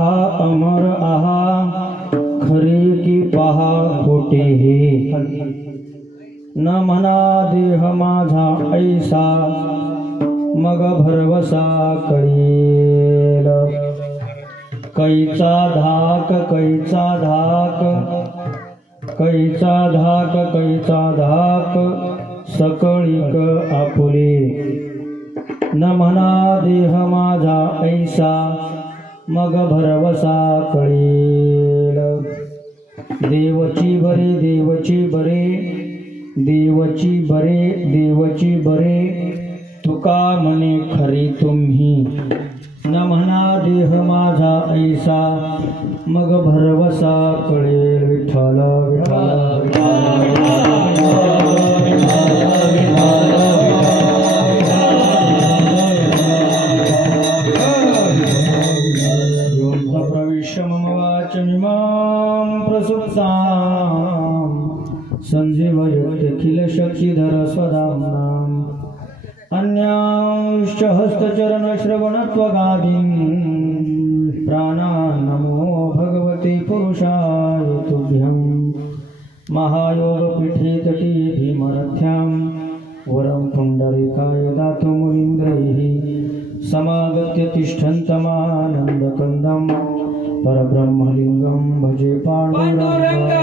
आहा अमर आहा खरे की पहा खोटे हे न म्हणा देह माझा ऐसा मग भरवसा कळेल कैचा धाक कैचा धाक कैचा धाक कैचा धाक सकळीक आपुले न म्हणा देह माझा ऐसा मग भरवसा कळेल देवची बरे देवची बरे देवची बरे देवची बरे तुका म्हणे खरी तुम्ही न म्हणा देह माझा ऐसा मग भरवसा कळेल विठ्ठल विठ्ठल प्रविश्य मम वाचमिमां प्रसुप्तां संजीवयत्यखिल शक्तिधर स्वधाम्नाम् अन्यांश्च हस्तचरणश्रवणत्वगादीन् प्राणान् नमो भगवते पुरुषाय तुभ्यं महायोगपीठे तटे भीमरथ्यां वरं पुण्डरीकाय दातुमुनीन्द्रैः समागत्य तिष्ठन्तमानन्दकन्दं परब्रह्मलिङ्गं भजे पाण्डुरङ्गा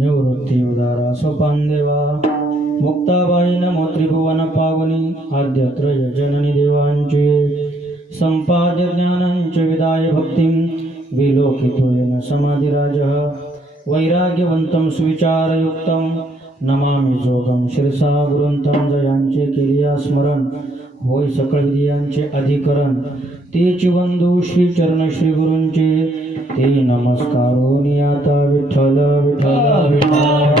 निवृत्ती उदारा सोपान देवा मुक्ताबाई नमो त्रिभुवन पावनी आद्यत्रय जननी देवांचे संपाद्य ज्ञानांचे विदाय भक्तिं विलोकितोयन समाधिराजः वैराग्यवंतं सुविचारयुक्तं नमामि जोगं शिरसा गुरुंतं जयांचे केलिया स्मरण होय सकळ विधियांचे अधिकरण तेच बंधू श्री चरण श्री गुरूंचे ते नमस्कारो नियाता विठ्ठल विठ्ठल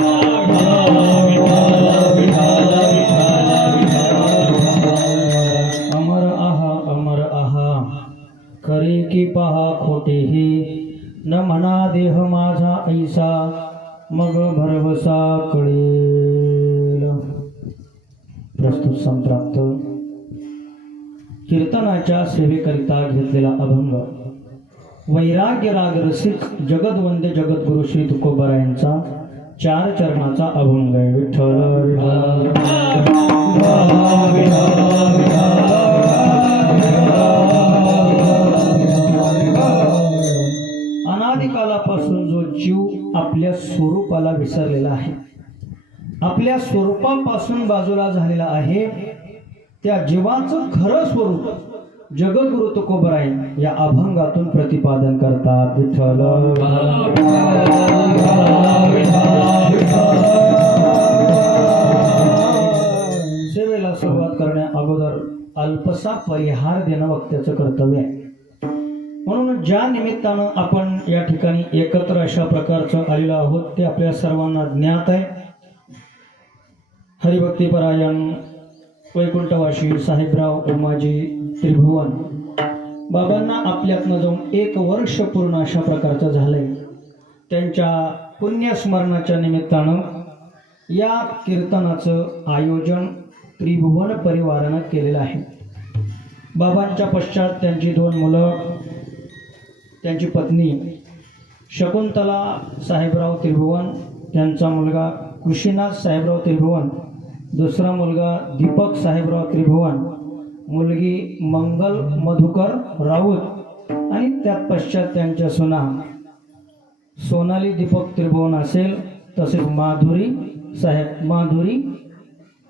अमर आहा खरे की पहा खोटेही न म्हणा देह माझा ऐसा मग भरवसा कळेल। प्रस्तुत संप्राप्त कीर्तनाच्या सेवेकरिता घेतलेला अभंग वैराग्य राग रसिक जगदवंदे जगद्गुरु श्री तुकोबरायांचा 4 चरणाचा अभंग आहे. विठ्ठल अनादिकालापासून जो जीव आपल्या स्वरूपाला विसरलेला आहे, आपल्या स्वरूपापासून बाजूला झालेला आहे, त्या जीवाचं खरं स्वरूप जगद्गुरु तुकोबराय या अभंगातून प्रतिपादन करतात. विठ्ठल सेवेला सुरुवात करण्या अगोदर अल्पसा परिहार देणं वक्त्याचं कर्तव्य आहे. म्हणून ज्या निमित्तानं आपण या ठिकाणी एकत्र अशा प्रकारचं आलेलो आहोत ते आपल्या सर्वांना ज्ञात आहे. हरिभक्तीपरायण वैकुंठवासी साहेबराव उमाजी त्रिभुवन बाबांना आपल्यातनं जाऊन 1 वर्ष पूर्ण अशा प्रकारचं झालंय. त्यांच्या पुण्यस्मरणाच्या निमित्तानं या कीर्तनाचं आयोजन त्रिभुवन परिवारानं केलेलं आहे. बाबांच्या पश्चात त्यांची 2 मुलं, त्यांची पत्नी शकुंतला साहेबराव त्रिभुवन, त्यांचा मुलगा कुशीनाथ साहेबराव त्रिभुवन, दुसरा मुलगा दीपक साहेबराव त्रिभुवन, मुलगी मंगल मधुकर राऊत आणि त्यात पश्चात त्यांच्या सुना सोनाली दीपक त्रिभुवन असेल, तसेच माधुरी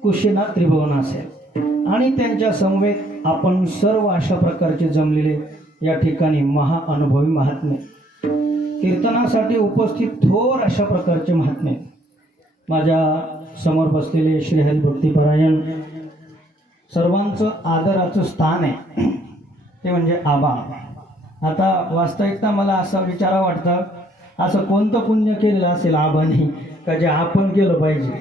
कुशीनाथ त्रिभुवन असेल आणि त्यांच्या समवेत आपण सर्व अशा प्रकारचे जमलेले या ठिकाणी महाअनुभवी महात्मे कीर्तनासाठी उपस्थित थोर अशा प्रकारचे महात्मे माझ्या समोर बसलेले श्री हरिभक्तीपरायण सर्वांचं आदराचं स्थान आहे ते म्हणजे आबा. आता वास्तविकता मला असं विचारा वाटतं, असं कोणतं पुण्य केलेलं असेल आबांनी का जे आपण केलं पाहिजे.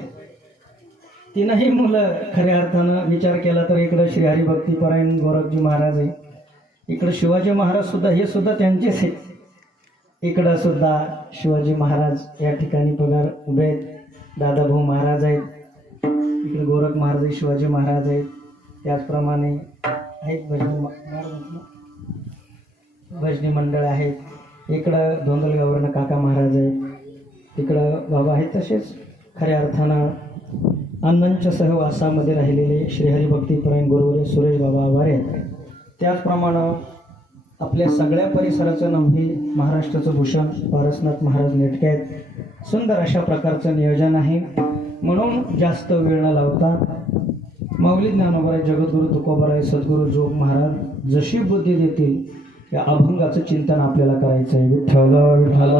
3ही मुलं खऱ्या अर्थानं विचार केला तर इकडं श्री हरिभक्तीपरायण गोरखजी महाराज आहे, इकडं शिवाजी महाराज सुद्धा, हे सुद्धा त्यांचेच आहेत. इकडं सुद्धा शिवाजी महाराज या ठिकाणी पगार उभे आहेत, दादाभाऊ महाराज आहेत, इकडे गोरख महाराज आहे, शिवाजी महाराज आहेत, त्याचप्रमाणे आहेत भजनी मंडळ आहेत. इकडं धोंदलगाववरनं काका महाराज आहेत, तिकडं बाबा आहेत. तसेच खऱ्या अर्थानं अण्णांच्या सहवासामध्ये राहिलेले श्री हरिभक्तीपरायण गुरुवर्य सुरेश बाबा आवारे आहेत. त्याचप्रमाणे आपल्या सगळ्या परिसराचं नव्हे महाराष्ट्राचं भूषण पारसनाथ महाराज नेटके आहेत. सुंदर अशा प्रकारचं नियोजन आहे. म्हणून जास्त वेळ न लावता माऊली ज्ञानोबराय जगद्गुरु तुकोबराय सद्गुरु जोग महाराज जशी बुद्धी देतील या अभंगाचं चिंतन आपल्याला करायचं आहे. विठ्ठल विठ्ठल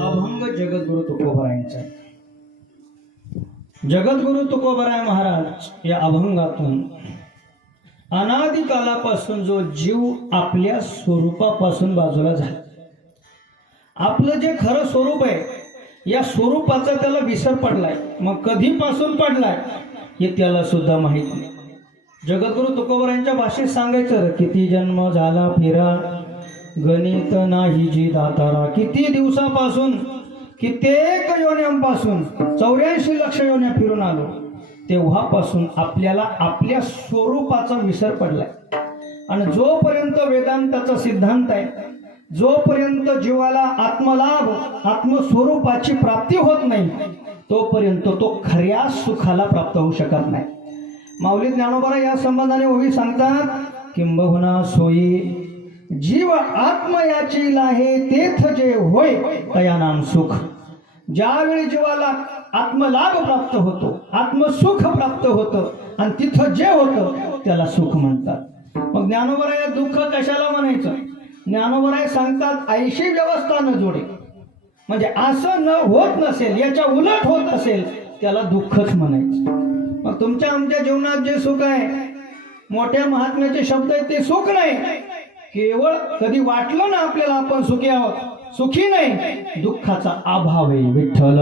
अभंग जगद्गुरु तुकोबरायांचा. जगद्गुरु तुकोबराय महाराज या अभंगातून अनादिकालापासून जो जीव आपल्या स्वरूपापासून बाजूला झाला, आपलं जे खरं स्वरूप आहे या स्वरूपाचा त्याला विसर पडलाय. मग कधीपासून पडलाय हे त्याला सुद्धा माहित नाही. जगद्गुरु तुकोबरायांच्या भाषेत सांगायचं, किती जन्म झाला फिरा गणित नाही जी दातारा. किती दिवसापासून, कित्येक योन्यांपासून 84 लक्ष योन्या फिरून आलो, तेव्हापासून आपल्याला आपल्या स्वरूपाचा विसर पडलाय. आणि जोपर्यंत वेदांताचा सिद्धांत आहे, जोपर्यंत जीवाला आत्मलाभ आत्मस्वरूपाची प्राप्ती होत नाही, तोपर्यंत तो खऱ्या सुखाला प्राप्त होऊ शकत नाही. माऊली ज्ञानोबा या संबंधाने ओवी सांगतात, किंबहुना सोयी जीव आत्म याची लाहे तेथ जे होय तया नाम सुख. ज्यावेळी जीवाला आत्मलाभ प्राप्त होतो, आत्मसुख प्राप्त होतं आणि तिथं जे होतं त्याला सुख म्हणतात. मग ज्ञानोबराय दुःख कशाला म्हणायचं? ज्ञानोबराय सांगतात, ऐशी व्यवस्था न जोडे, म्हणजे असं न होत नसेल, याच्या उलट होत असेल त्याला दुःखच म्हणायचं. मग तुमच्या आमच्या जीवनात जे सुख आहे, मोठ्या महात्म्याचे शब्द आहेत, ते सुख नाही. केवळ कधी वाटलं ना आपल्याला आपण सुखी आहोत, सुखी नाही, दुःखाचा अभाव आहे. विठ्ठल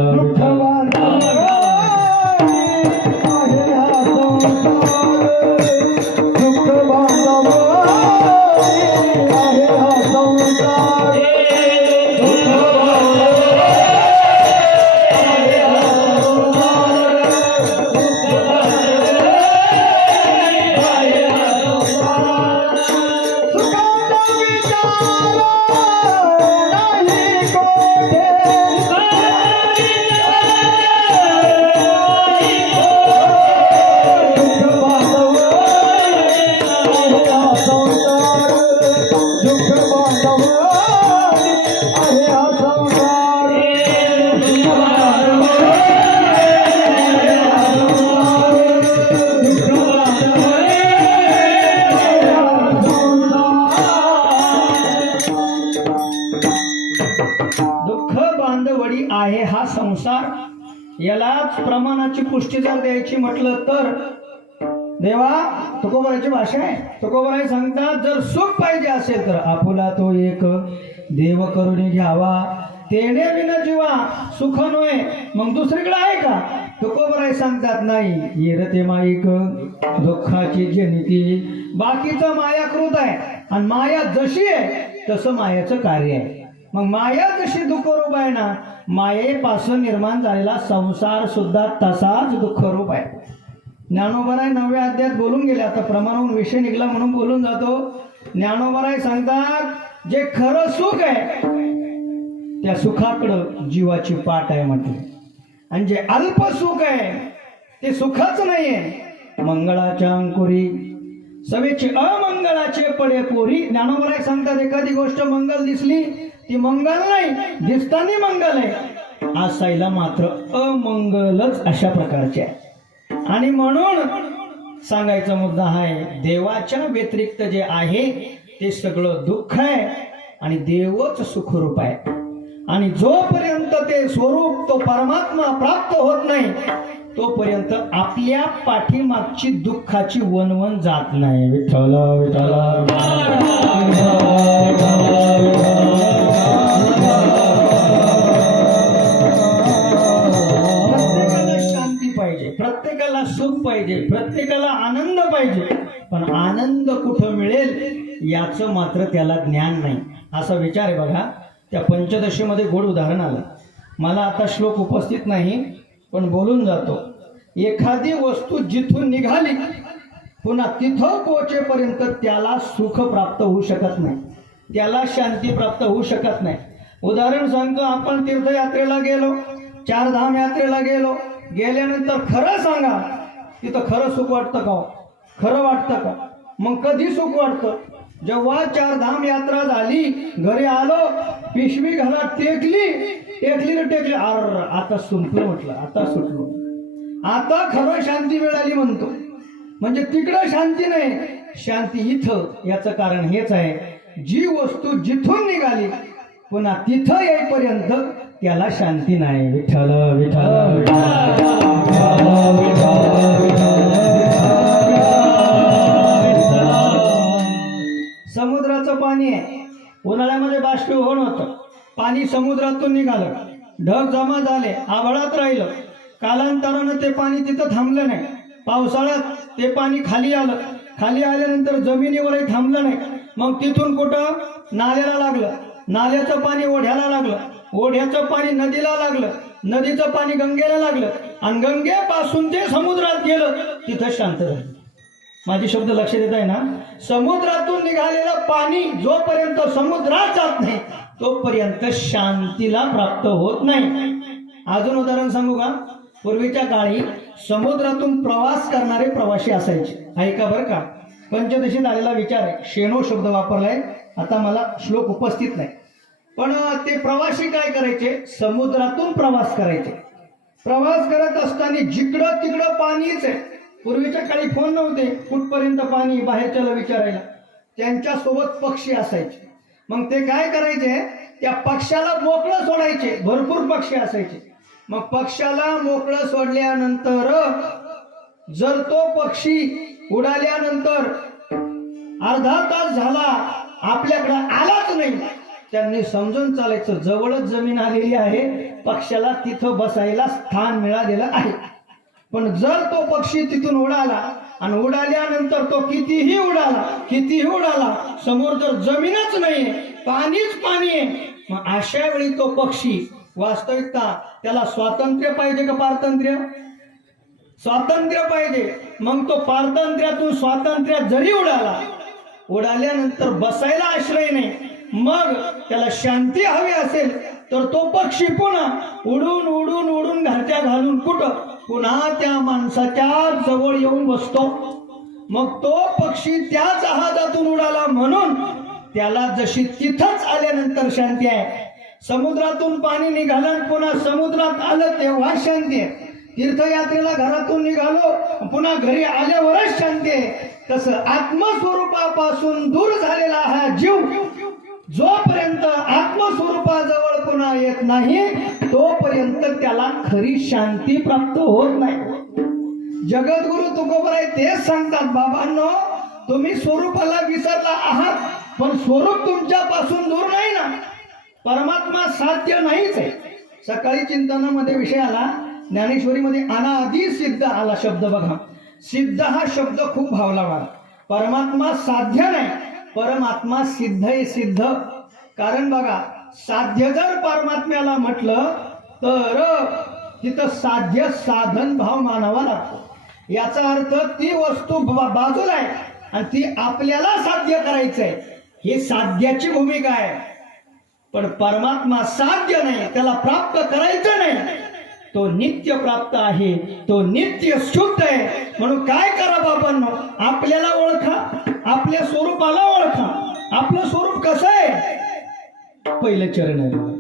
संसार यालाच प्रमाणाची पुष्टी जर द्यायची म्हटलं तर देवा तुकोबराची भाषा आहे. तुकोबराय सांगतात जर सुख पाहिजे असेल तर आपुला तो एक देव करून घ्यावा, तेने विन जीवा सुख नोय. मग दुसरीकडे आहे का? तुकोबराय सांगतात नाही, येरते माईक दुःखाची जनिती. बाकीचं मायाकृत आहे आणि माया जशी आहे तसं मायाचं कार्य आहे. मग माया जशी दुःखरूप आहे ना, मायेपासून निर्माण झालेला संसार सुद्धा तसाच दुःखरूप आहे. ज्ञानोबराय 9व्या अध्यायात बोलून गेले. आता प्रमाणाहून विषय निघला म्हणून बोलून जातो. ज्ञानोबराय सांगतात जे खरं सुख आहे त्या सुखाकडं जीवाची पाठ आहे म्हटलं, आणि जे अल्प सुख आहे ते सुखच नाहीये. मंगळाच्या अंकुरी सवेचे अमंगळाचे पडे पोरी. ज्ञानोबराय सांगतात एखादी गोष्ट मंगल दिसली ती मंगल नाही, दिसतानी मंगल आहे, असायला मात्र अमंगलच अशा प्रकारचे आहे. आणि म्हणून सांगायचा मुद्दा आहे देवाच्या व्यतिरिक्त जे आहे ते सगळं दुःख आहे आणि देवच सुखरूप आहे. आणि जोपर्यंत ते स्वरूप तो परमात्मा प्राप्त होत नाही तोपर्यंत आपल्या पाठीमागची दुःखाची वणवण जात नाही. विठ्ठल विठ्ठल प्रत्येकाला सुख पाहिजे, प्रत्येकाला आनंद पाहिजे, पण आनंद कुठं मिळेल याचं मात्र त्याला ज्ञान नाही. असा विचार आहे बघा. त्या पंचदशीमध्ये गोड उदाहरण आलं. मला आता श्लोक उपस्थित नाही पण बोलून जातो. एखादी वस्तू जिथून निघाली पुन्हा तिथं पोहोचेपर्यंत त्याला सुख प्राप्त होऊ शकत नाही, त्याला शांती प्राप्त होऊ शकत नाही. उदाहरण सांगतो, आपण तीर्थयात्रेला गेलो, चारधाम यात्रेला गेलो, गेल्यानंतर खरं सांगा तिथं खरं सुख वाटतं का? खरं वाटतं का? मग कधी सुख वाटतं? जेव्हा चारधाम यात्रा झाली, घरी आलो, पिशवी घरात टेकली अर आता सुटलो म्हटलं, आता सुटलो, आता खरं शांती मिळाली म्हणतो. म्हणजे तिकडं शांती नाही, शांती इथं. याचं कारण हेच आहे, जी वस्तू जिथून निघाली पुन्हा तिथं येईपर्यंत त्याला शांती नाही. विठ्ठल विठ्ठल समुद्राचं पाणी आहे, उन्हाळ्यामध्ये बाष्पीभवन होतं, पाणी समुद्रातून निघालं, ढग जमा झाले, आभाळात राहिलं, कालांतरानं ते पाणी तिथं थांबलं नाही. पावसाळ्यात ते पाणी खाली आलं, खाली आल्यानंतर जमिनीवरही थांबलं नाही. मग तिथून कुठं नाल्याला लागलं, नाल्याचं पाणी ओढ्याला लागलं, ओढ्याचं पाणी नदीला लागलं, नदीचं पाणी गंगेला लागलं, आणि गंगेपासून ते समुद्रात गेलं, तिथं शांत झालं. माझे शब्द लक्ष देत आहे ना? समुद्रातून निघालेलं पाणी जोपर्यंत समुद्रात जात नाही तोपर्यंत शांतीला प्राप्त होत नाही. अजून उदाहरण सांगू का? पूर्वीच्या काळी समुद्रातून प्रवास करणारे प्रवासी असायचे. ऐका बरं का, पंचदशीत आलेला विचार आहे, शेनो शब्द वापरलाय, आता मला श्लोक उपस्थित नाही. पण ते प्रवासी काय करायचे? समुद्रातून प्रवास करायचे. प्रवास करत असताना जिकडं तिकडं पाणीच आहे. पूर्वीच्या काळी फोन नव्हते, कुठपर्यंत पाणी बाहेरच्याला विचारायला. त्यांच्यासोबत पक्षी असायचे. मग ते काय करायचे? त्या पक्षाला मोकळं सोडायचे. भरपूर पक्षी असायचे. मग पक्षाला मोकळं सोडल्यानंतर जर तो पक्षी उडाल्यानंतर अर्धा तास झाला आपल्याकडे आलाच नाही, त्यांनी समजून चालायचं जवळच जमीन आलेली आहे, पक्षाला तिथं बसायला स्थान मिळालेलं आहे. पण जर तो पक्षी तिथून उडाला आणि उडाल्यानंतर तो कितीही उडाला, समोर जर जमीनच नाहीये, पाणीच पाणी आहे, मग अशा वेळी तो पक्षी वास्तविकता त्याला स्वातंत्र्य पाहिजे का पारतंत्र्य? स्वातंत्र्य पाहिजे. मग तो पारतंत्र्यातून स्वातंत्र्यात जरी उडाल्यानंतर बसायला आश्रय नाही, मग त्याला शांती हवी असेल तर तो पक्षी पुन्हा उडून घरच्या घालून कुठं पुन्हा त्या माणसाच्या जवळ येऊन बसतो. मग तो पक्षी त्या जहाजातून उडाला म्हणून त्याला जशी तिथंच आल्यानंतर शांती आहे. समुद्रातून पाणी निघालं पुन्हा समुद्रात आलं तेव्हा शांती आहे. तीर्थयात्रेला घरातून निघालो पुन्हा घरी आल्यावरच शांती आहे. तसं आत्मस्वरूपापासून दूर झालेला हा जीव जोपर्यंत आत्मस्वरूपाजवळ पुन्हा येत नाही तोपर्यंत त्याला खरी शांती प्राप्त होत नाही. जगद्गुरु तुकोबराय तेच सांगतात, बाबांनो तुम्ही स्वरूपाला विसरला आहात, पण स्वरूप तुमच्यापासून दूर नाही ना. परमात्मा साध्य नाहीच आहे. सकाळी चिंतनामध्ये विषय आला, ज्ञानेश्वरीमध्ये अनादि सिद्ध आला शब्द बघा. सिद्ध हा शब्द खूप भावला मला. परमात्मा साध्य नाही, परमात्मा सिद्ध आहे. सिद्ध कारण बघा, साध्य जर परमात्म्याला म्हटलं तर तिथं साध्य साधन भाव मानावा लागतो. याचा अर्थ ती वस्तू बाजूला आहे आणि ती आपल्याला साध्य करायचं आहे, ही साध्याची भूमिका आहे. पण परमात्मा साध्य नाही, त्याला प्राप्त करायचं नाही. तो नित्य प्राप्त आहे, तो नित्य शुद्ध आहे. म्हणून काय करा बाबांनो, आपल्याला ओळखा, आपल्या स्वरूपाला ओळखा. आपलं स्वरूप कसं आहे? पहिलं चरण आहे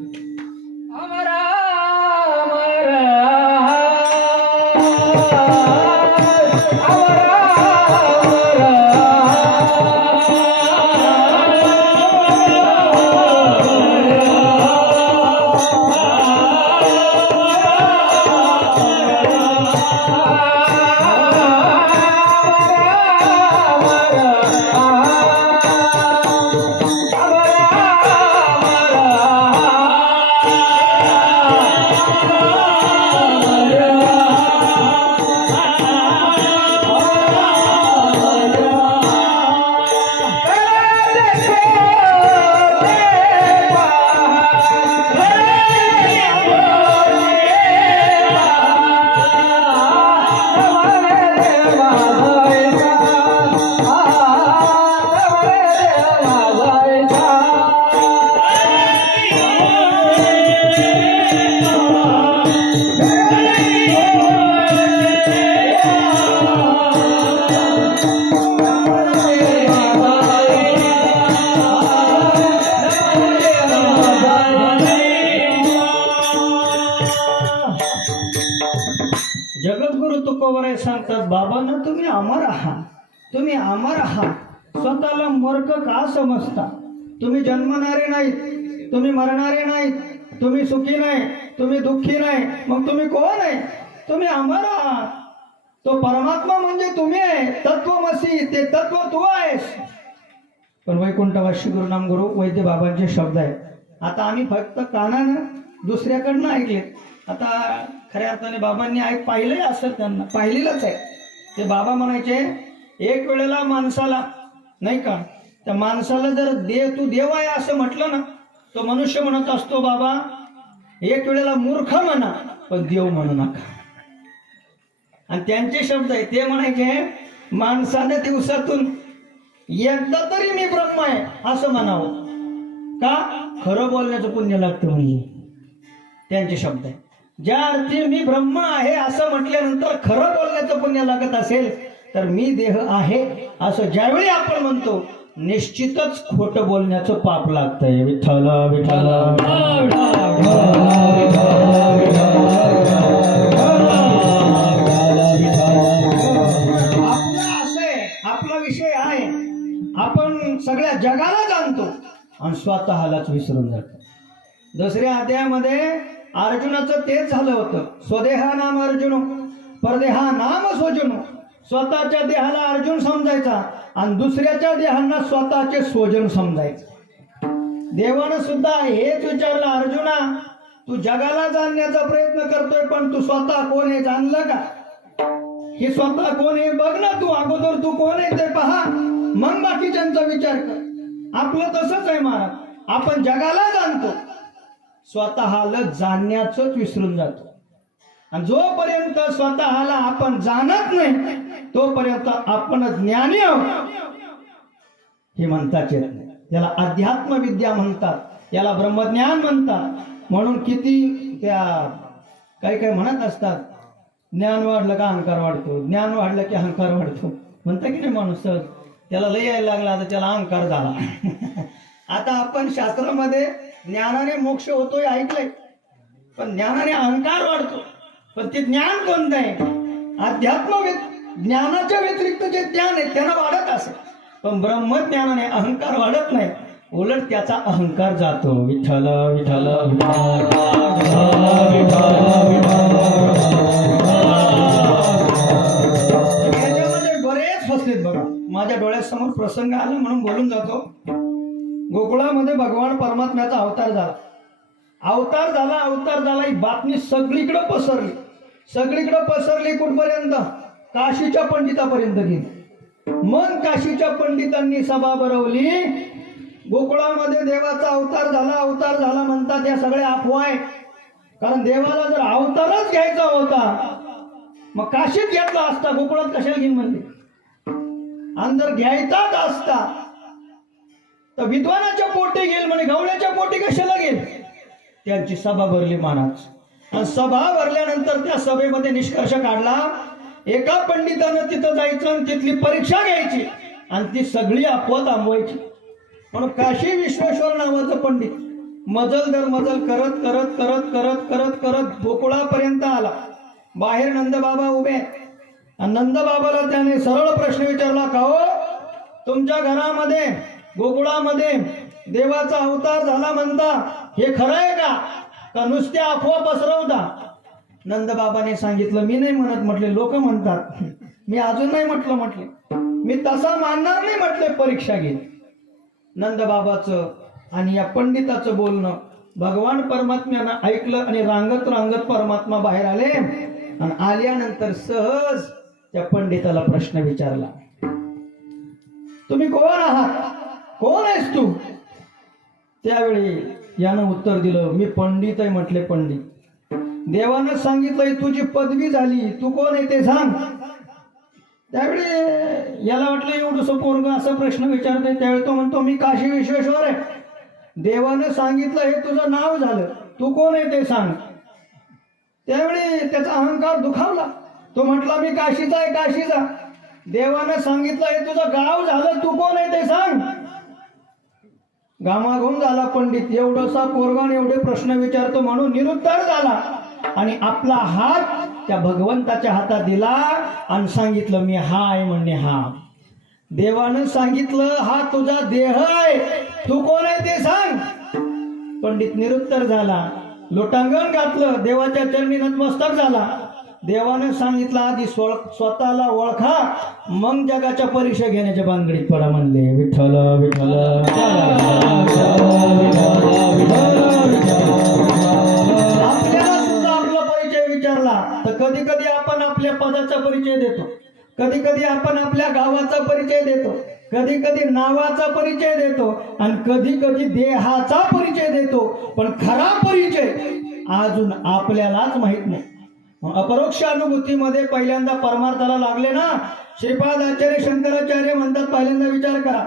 जगद्गुरु तुकोबराय सांगतात, बाबांना तुम्ही अमर आहात, तुम्ही अमर आहात. स्वतःला मूर्ख का समजता? तुम्ही जन्मणारे नाहीत, तुम्ही मरणारे नाहीत, तुम्ही सुखी नाही, तुम्ही दुःखी नाही, मग तुम्ही कोण आहे? तुम्ही अमर आहात. तो परमात्मा म्हणजे तुम्ही आहे. तत्वमसी, ते तत्व तू आहेस. पण वैकुंठवासी गुरुनाम गुरु वैद्य बाबांचे शब्द आहेत. आता आम्ही फक्त कानानं दुसऱ्याकडनं ऐकले. आता खऱ्या अर्थाने बाबांनी पाहिलंय असं, त्यांना पाहिलेलंच आहे. ते बाबा म्हणायचे, एक वेळेला माणसाला नाही का, त्या माणसाला जर तू देव आहे असं म्हटलं ना, तो मनुष्य म्हणत असतो, बाबा एक वेळेला मूर्ख म्हणा पण देव म्हणू नका. आणि त्यांचे शब्द आहे, ते म्हणायचे, माणसाने दिवसातून एकदा तरी मी ब्रह्म आहे असं म्हणावं. का? खरं बोलण्याचं पुण्य लागतं म्हणजे. त्यांचे शब्द आहे, ज्या अर्थी मी ब्रह्म आहे असं म्हटल्यानंतर खरं बोलण्याचं पुण्य लागत असेल, तर मी देह आहे असं ज्यावेळी आपण म्हणतो, निश्चितच खोटं बोलण्याचं पाप लागतंय. विठ्ठल विठ्ठल. आपला विषय आहे, आपण सगळ्या जगाला जाणतो आणि स्वतःलाच विसरून जातो. दुसऱ्या अध्यायामध्ये अर्जुनाचं तेच झालं होतं. स्वदेहा नाम अर्जुन परदेहा नाम स्वजन. स्वतःच्या देहाला अर्जुन समजायचा आणि दुसऱ्याच्या देहांना स्वतःचे स्वजन समजायचे. देवानं सुद्धा हेच विचारलं, अर्जुना तू जगाला जाणण्याचा प्रयत्न करतोय, पण तू स्वतः कोण आहे जाणलं का? हे स्वतः कोण आहे बघ ना तू. अगोदर तू कोण आहे ते पहा, मग बाकीच्यांचा विचार कर. आपलं तसंच आहे महाराज. आपण जगाला जाणतो, स्वतःला जाणण्याचंच विसरून जातो. आणि जोपर्यंत स्वतःला आपण जाणत नाही, तोपर्यंत आपण ज्ञानी आहोत हे म्हणताच येत नाही. याला अध्यात्म विद्या म्हणतात, याला ब्रह्मज्ञान म्हणतात. म्हणून किती त्या काही काही म्हणत असतात, ज्ञान वाढलं का अहंकार वाढतो, ज्ञान वाढलं की अहंकार वाढतो म्हणता की नाही माणूस. त्याला लय यायला लागला, आता त्याला अहंकार झाला. आता आपण शास्त्रामध्ये ज्ञानाने मोक्ष होतोय ऐकलंय, पण ज्ञानाने अहंकार वाढतो. पण ते ज्ञान कोणतं आहे? अध्यात्म ज्ञानाच्या व्यतिरिक्त जे ज्ञान आहे त्यानं वाढत असेल, पण ब्रह्मज्ञानाने अहंकार वाढत नाही. उलट त्याचा अहंकार जातो. विठ्ठल विठ्ठल याच्यामध्ये बरेच फसलेत बघा. माझ्या डोळ्यासमोर प्रसंग आला म्हणून बोलून जातो. गोकुळामध्ये भगवान परमात्म्याचा अवतार झाला. अवतार झाला ही बातमी सगळीकडे पसरली कुठपर्यंत? काशीच्या पंडितापर्यंत गेली. मग काशीच्या पंडितांनी सभा भरवली. गोकुळामध्ये देवाचा अवतार झाला म्हणतात या सगळ्या अफवा आहे. कारण देवाला जर अवतारच घ्यायचा होता मग काशीत घेतला असता, गोकुळात कशाला घेईन म्हणते. आणि जर घ्यायचाच असता तर विद्वानाच्या पोटी घेईल म्हणे, गवळ्याच्या पोटी कशाला घेईल. त्यांची सभा भरली महाराज. आणि सभा भरल्यानंतर त्या सभेमध्ये निष्कर्ष काढला, एका पंडितानं तिथं जायचं आणि तिथली परीक्षा घ्यायची आणि ती सगळी अफवा थांबवायची. म्हणून काशी विश्वेश्वर नावाचं पंडित मजल दर मजल करत करत करत करत करत करत गोकुळापर्यंत आला. बाहेर नंदबाबा उभे. नंदबाबाला त्याने सरळ प्रश्न विचारला, का हो तुमच्या घरामध्ये गोकुळामध्ये देवाचा अवतार झाला म्हणता, हे खरं आहे का नुसत्या अफवा पसरवता? नंदबाबाने सांगितलं, मी नाही म्हणत म्हटले, लोक म्हणतात. मी अजून नाही म्हटले, मी तसा मानणार नाही म्हटले, परीक्षा घे. नंदबाबाचं आणि या पंडिताचं बोलणं भगवान परमात्म्यानं ऐकलं आणि रांगत रांगत परमात्मा बाहेर आले. आणि आल्यानंतर सहज त्या पंडिताला प्रश्न विचारला, तुम्ही कोण आहात, कोण आहेस तू? त्यावेळी यानं उत्तर दिलं, मी पंडित आहे म्हटले. पंडित, देवानं सांगितलंय तुझी पदवी झाली, तू कोण आहे ते सांग. त्यावेळी याला वाटलं एवढंसं पोरग असा प्रश्न विचारतोय. त्यावेळी तो म्हणतो, मी काशी विश्वेश्वर आहे. देवानं सांगितलं हे तुझं नाव झालं, तू कोण आहे ते सांग. त्यावेळी त्याचा अहंकार दुखावला. तो म्हटला, मी काशीचा आहे, काशीचा. देवानं सांगितलं हे तुझं गाव झालं, तू कोण आहे ते सांग. घामाघूम झाला पंडित. एवढसा पोरगा एवढे प्रश्न विचारतो म्हणून निरुत्तर झाला आणि आपला हात त्या भगवंताच्या हातात दिला आणि सांगितलं, मी हा आहे म्हणणे. हा देवानं सांगितलं हा तुझा देह आहे, तू कोण आहे ते सांग. पंडित निरुत्तर झाला. लोटांगण घातलं, देवाच्या चरणी नतमस्तक झाला. देवानं सांगितलं आधी स्वतःला ओळखा, मग जगाच्या परीक्षा घेण्याच्या भानगडीत पडा म्हणले. विठ्ठल विठ्ठल. आपल्याला सुद्धा आपला परिचय विचारला तर कधी कधी आपण आपल्या पदाचा परिचय देतो, कधी कधी आपण आपल्या गावाचा परिचय देतो, कधी कधी नावाचा परिचय देतो आणि कधी कधी देहाचा परिचय देतो. पण खरा परिचय अजून आपल्यालाच माहित नाही. अपरोक्ष अनुभूतीमध्ये पहिल्यांदा परमार्थाला लागले ना. श्रीपाद आचार्य शंकराचार्य म्हणतात, पहिल्यांदा विचार करा,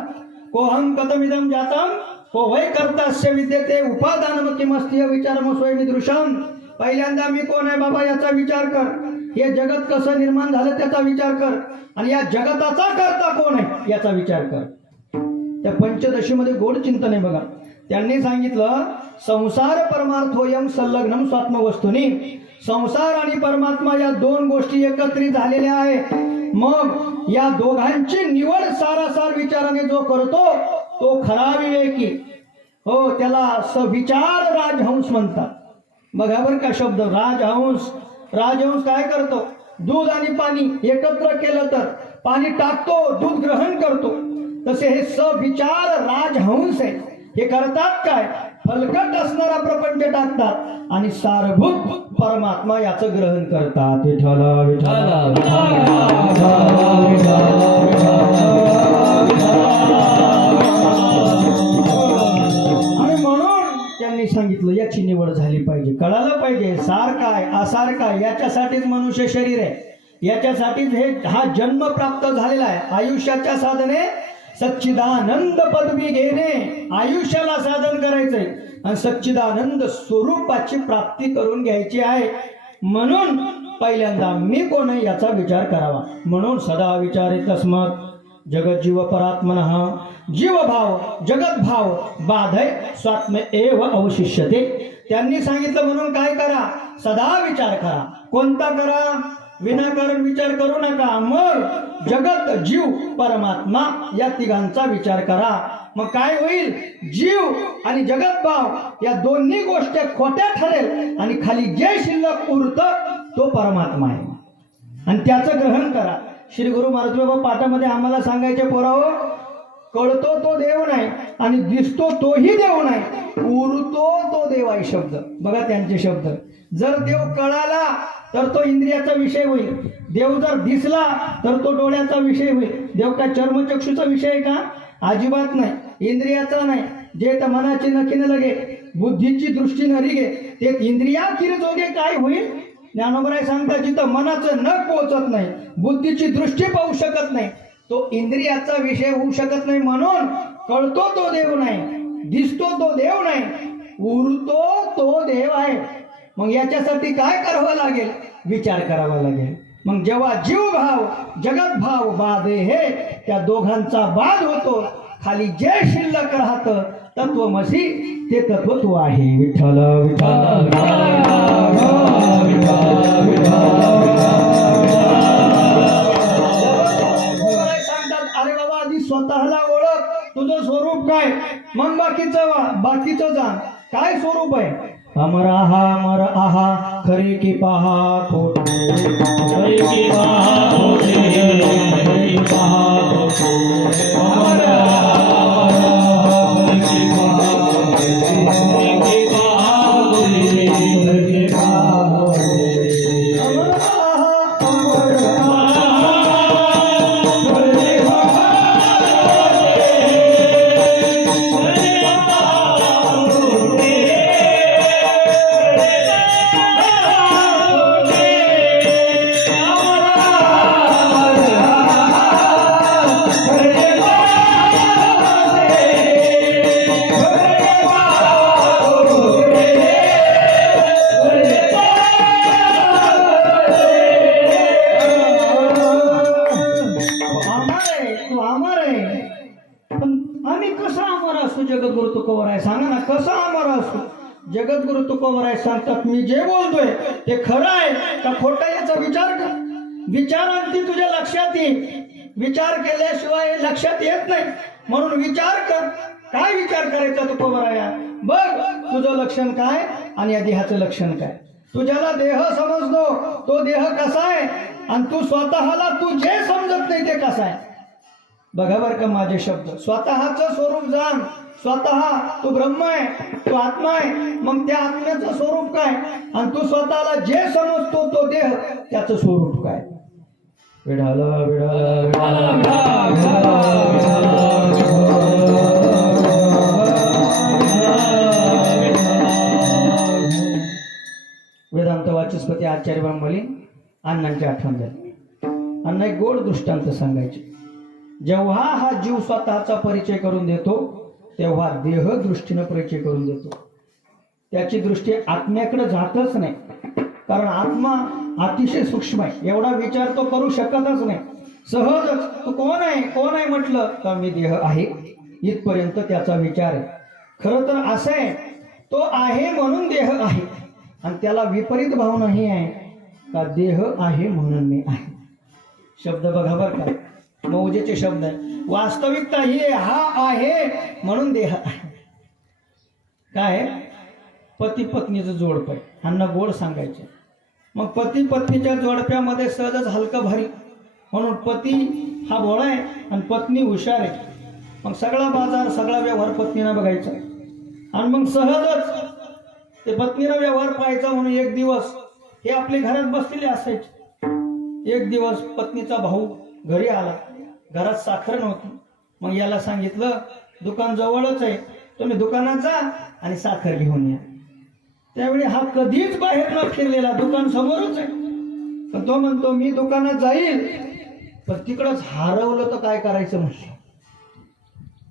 कोहम कथमिदम जातम को वै कर्तास्य विद्यते उपादानम किमस्ति विचारम स्वयमिदृशम. पहिल्यांदा मी कोण आहे बाबा याचा विचार कर. हे जगत कसं निर्माण झालं त्याचा विचार कर आणि या जगताचा कर्ता कोण आहे याचा विचार कर. त्या पंचदशीमध्ये गोड चिंतन आहे बघा. त्यांनी सांगितलं, संसार परमार्थोयम संलग्नम स्वात्मवस्तुनी. संसार आणि परमात्मा या दोन गोष्टी एकत्रित झालेल्या आहेत. मग या दोघांची निवड सारासार विचाराने जो करतो तो खरा विवेकी हो. त्याला सविचार राजहंस म्हणतात. बघा बरं का शब्द राजहंस. राजहंस काय करतो? दूध आणि पाणी एकत्र केलं तर पाणी टाकतो, दूध ग्रहण करतो. तसे हे सविचार राजहंस आहे. हे करतात काय? फलकट असणारा प्रपंच टाकतात आणि सारभूत परमात्मा याचं ग्रहण करतात. विठ्ठल विठ्ठल. आणि म्हणून त्यांनी सांगितलं याची निवड झाली पाहिजे, कळालं पाहिजे सार काय आसार काय. याच्यासाठीच मनुष्य शरीर आहे, याच्यासाठीच हा जन्म प्राप्त झालेला आहे. आयुष्याच्या साधने सच्चिदानंद पदवी घेणे, आयुष्याला साधन करायचंय आणि सच्चिदानंद स्वरूपाची प्राप्ती करून घ्यायची आहे. म्हणून पहिल्यांदा मी कोण आहे याचा विचार करावा. म्हणून सदा विचारित अस्मत् जगत जीव परात्मनः. जीवभाव जगत भाव बाधय स्वात्म एव अवशिष्यते. त्यांनी सांगितलं म्हणून काय करा? सदा विचार करा. कोणता करा? विनाकारण विचार करू नका. मग जगत जीव परमात्मा या तिघांचा विचार करा. मग काय होईल? जीव आणि जगतभाव या दोन्ही गोष्टी खोट्या ठरेल आणि खाली जे शिल्लक उरतं तो परमात्मा आहे आणि त्याचं ग्रहण करा. श्री गुरु महाराज बाबा पाठामध्ये आम्हाला सांगायचे, पोराओ, कळतो तो देव नाही आणि दिसतो तोही देव नाही, उरतो तो देव आहे. शब्द बघा त्यांचे शब्द. जर देव कळाला तर तो इंद्रियाचा विषय होईल, देव जर दिसला तर तो डोळ्याचा विषय होईल. देव काय चर्मचक्षुचा विषय आहे का? अजिबात नाही. इंद्रियाचा नाही. जे तर मनाची नखीने लगे, बुद्धीची दृष्टी न रिगे, ते इंद्रिया किरजोगे काय होईल? ज्ञानोबराय सांगतात, जिथं मनाचं नख पोहोचत नाही, बुद्धीची दृष्टी पाहू शकत नाही, तो इंद्रियाचा विषय होऊ शकत नाही. म्हणून कळतो तो देव नाही, दिसतो तो देव नाही, उरतो तो देव आहे. मग याच्यासाठी काय करावं लागेल? विचार करावा लागेल. मग जेव्हा जीव भाव जगत भाव बाधे हे त्या दोघांचा बाध होतो, खाली जे शिल्लक राहतं तत्वमसी ते तत्व तू आहे. विठ्ठल विठ्ठल सांगतात, अरे बाबा आधी स्वतःला ओळख, तुझं स्वरूप काय, मग बाकीचं जाण. काय स्वरूप आहे? अमर आहा खरे की पहा खोटे, खरे की पहा खोटे, खरे की पहा खोटे. अमर आहा खरे की पहा खोटे, खरे की पहा खोटे, खरे की पहा खोटे. अमर आहा खरे की जगद्गुरु तुकोबराय सांगा ना, कसा अमर असतो? जगद्गुरु तुकोबराय सांगतात, मी जे बोलतोय ते खरं आहे का खोटं याचा विचार कर. विचारांती तुझ्या लक्षात येईल. विचार केल्याशिवाय लक्षात येत नाही. म्हणून विचार कर. काय विचार करायचा तुकोबराया? बघ तुझं लक्षण काय आणि या देहाचं लक्षण काय. तुझ्याला देह समजतो तो देह कसा आहे आणि तू स्वतःला तू जे समजत नाही ते कसं आहे. बघा बर का माझे शब्द. स्वतःचं स्वरूप जाण. स्वतः तू ब्रह्म आहे, तू आत्मा आहे. मग त्या आत्म्याचं स्वरूप काय आणि तू स्वतःला जे समजतो तो देह त्याचं स्वरूप काय. विढाला वेदांत वाचस्पती आचार्य ब्रह्मलीन अण्णांची आठवण झाली. अण्णा एक गोड दृष्टांत सांगायचे. जेव्हा हा जीव स्वतःचा परिचय करून देतो तेव्हा देह दृष्टीनं परिचय करून देतो. त्याची दृष्टी आत्म्याकडे जातच नाही, कारण आत्मा अतिशय सूक्ष्म आहे. एवढा विचार तो करू शकतच नाही. सहजच तू कोण आहे म्हटलं तर मी देह आहे, इथपर्यंत त्याचा विचार आहे. खरं तर असं आहे, तो आहे म्हणून देह आहे आणि त्याला विपरीत भावना ही आहे का देह आहे म्हणून मी आहे. शब्द बघा बरं का, मौजेचे शब्द आहे. वास्तविकता ही हा आहे म्हणून देह आहे. काय पती पत्नीचं जोडपं आहे. ह्यांना गोड सांगायचे. मग पती पत्नीच्या जोडप्यामध्ये सहजच हलका भारी, म्हणून पती हा भोळा आहे आणि पत्नी हुशार आहे. मग सगळा बाजार सगळा व्यवहार पत्नीनं बघायचा आणि मग सहजच ते पत्नीनं व्यवहार पाहायचा. म्हणून एक दिवस हे आपले घरात बसलेले असायचे. एक दिवस पत्नीचा भाऊ घरी आला. घरात साखर नव्हती. मग याला सांगितलं दुकान जवळच आहे, तुम्ही दुकानात जा आणि साखर घेऊन या. त्यावेळी हा कधीच बाहेर न फिरलेला, दुकान समोरच आहे. पण तो म्हणतो मी दुकानात जाईल, पण तिकडंच हरवलं तर काय करायचं म्हटलं.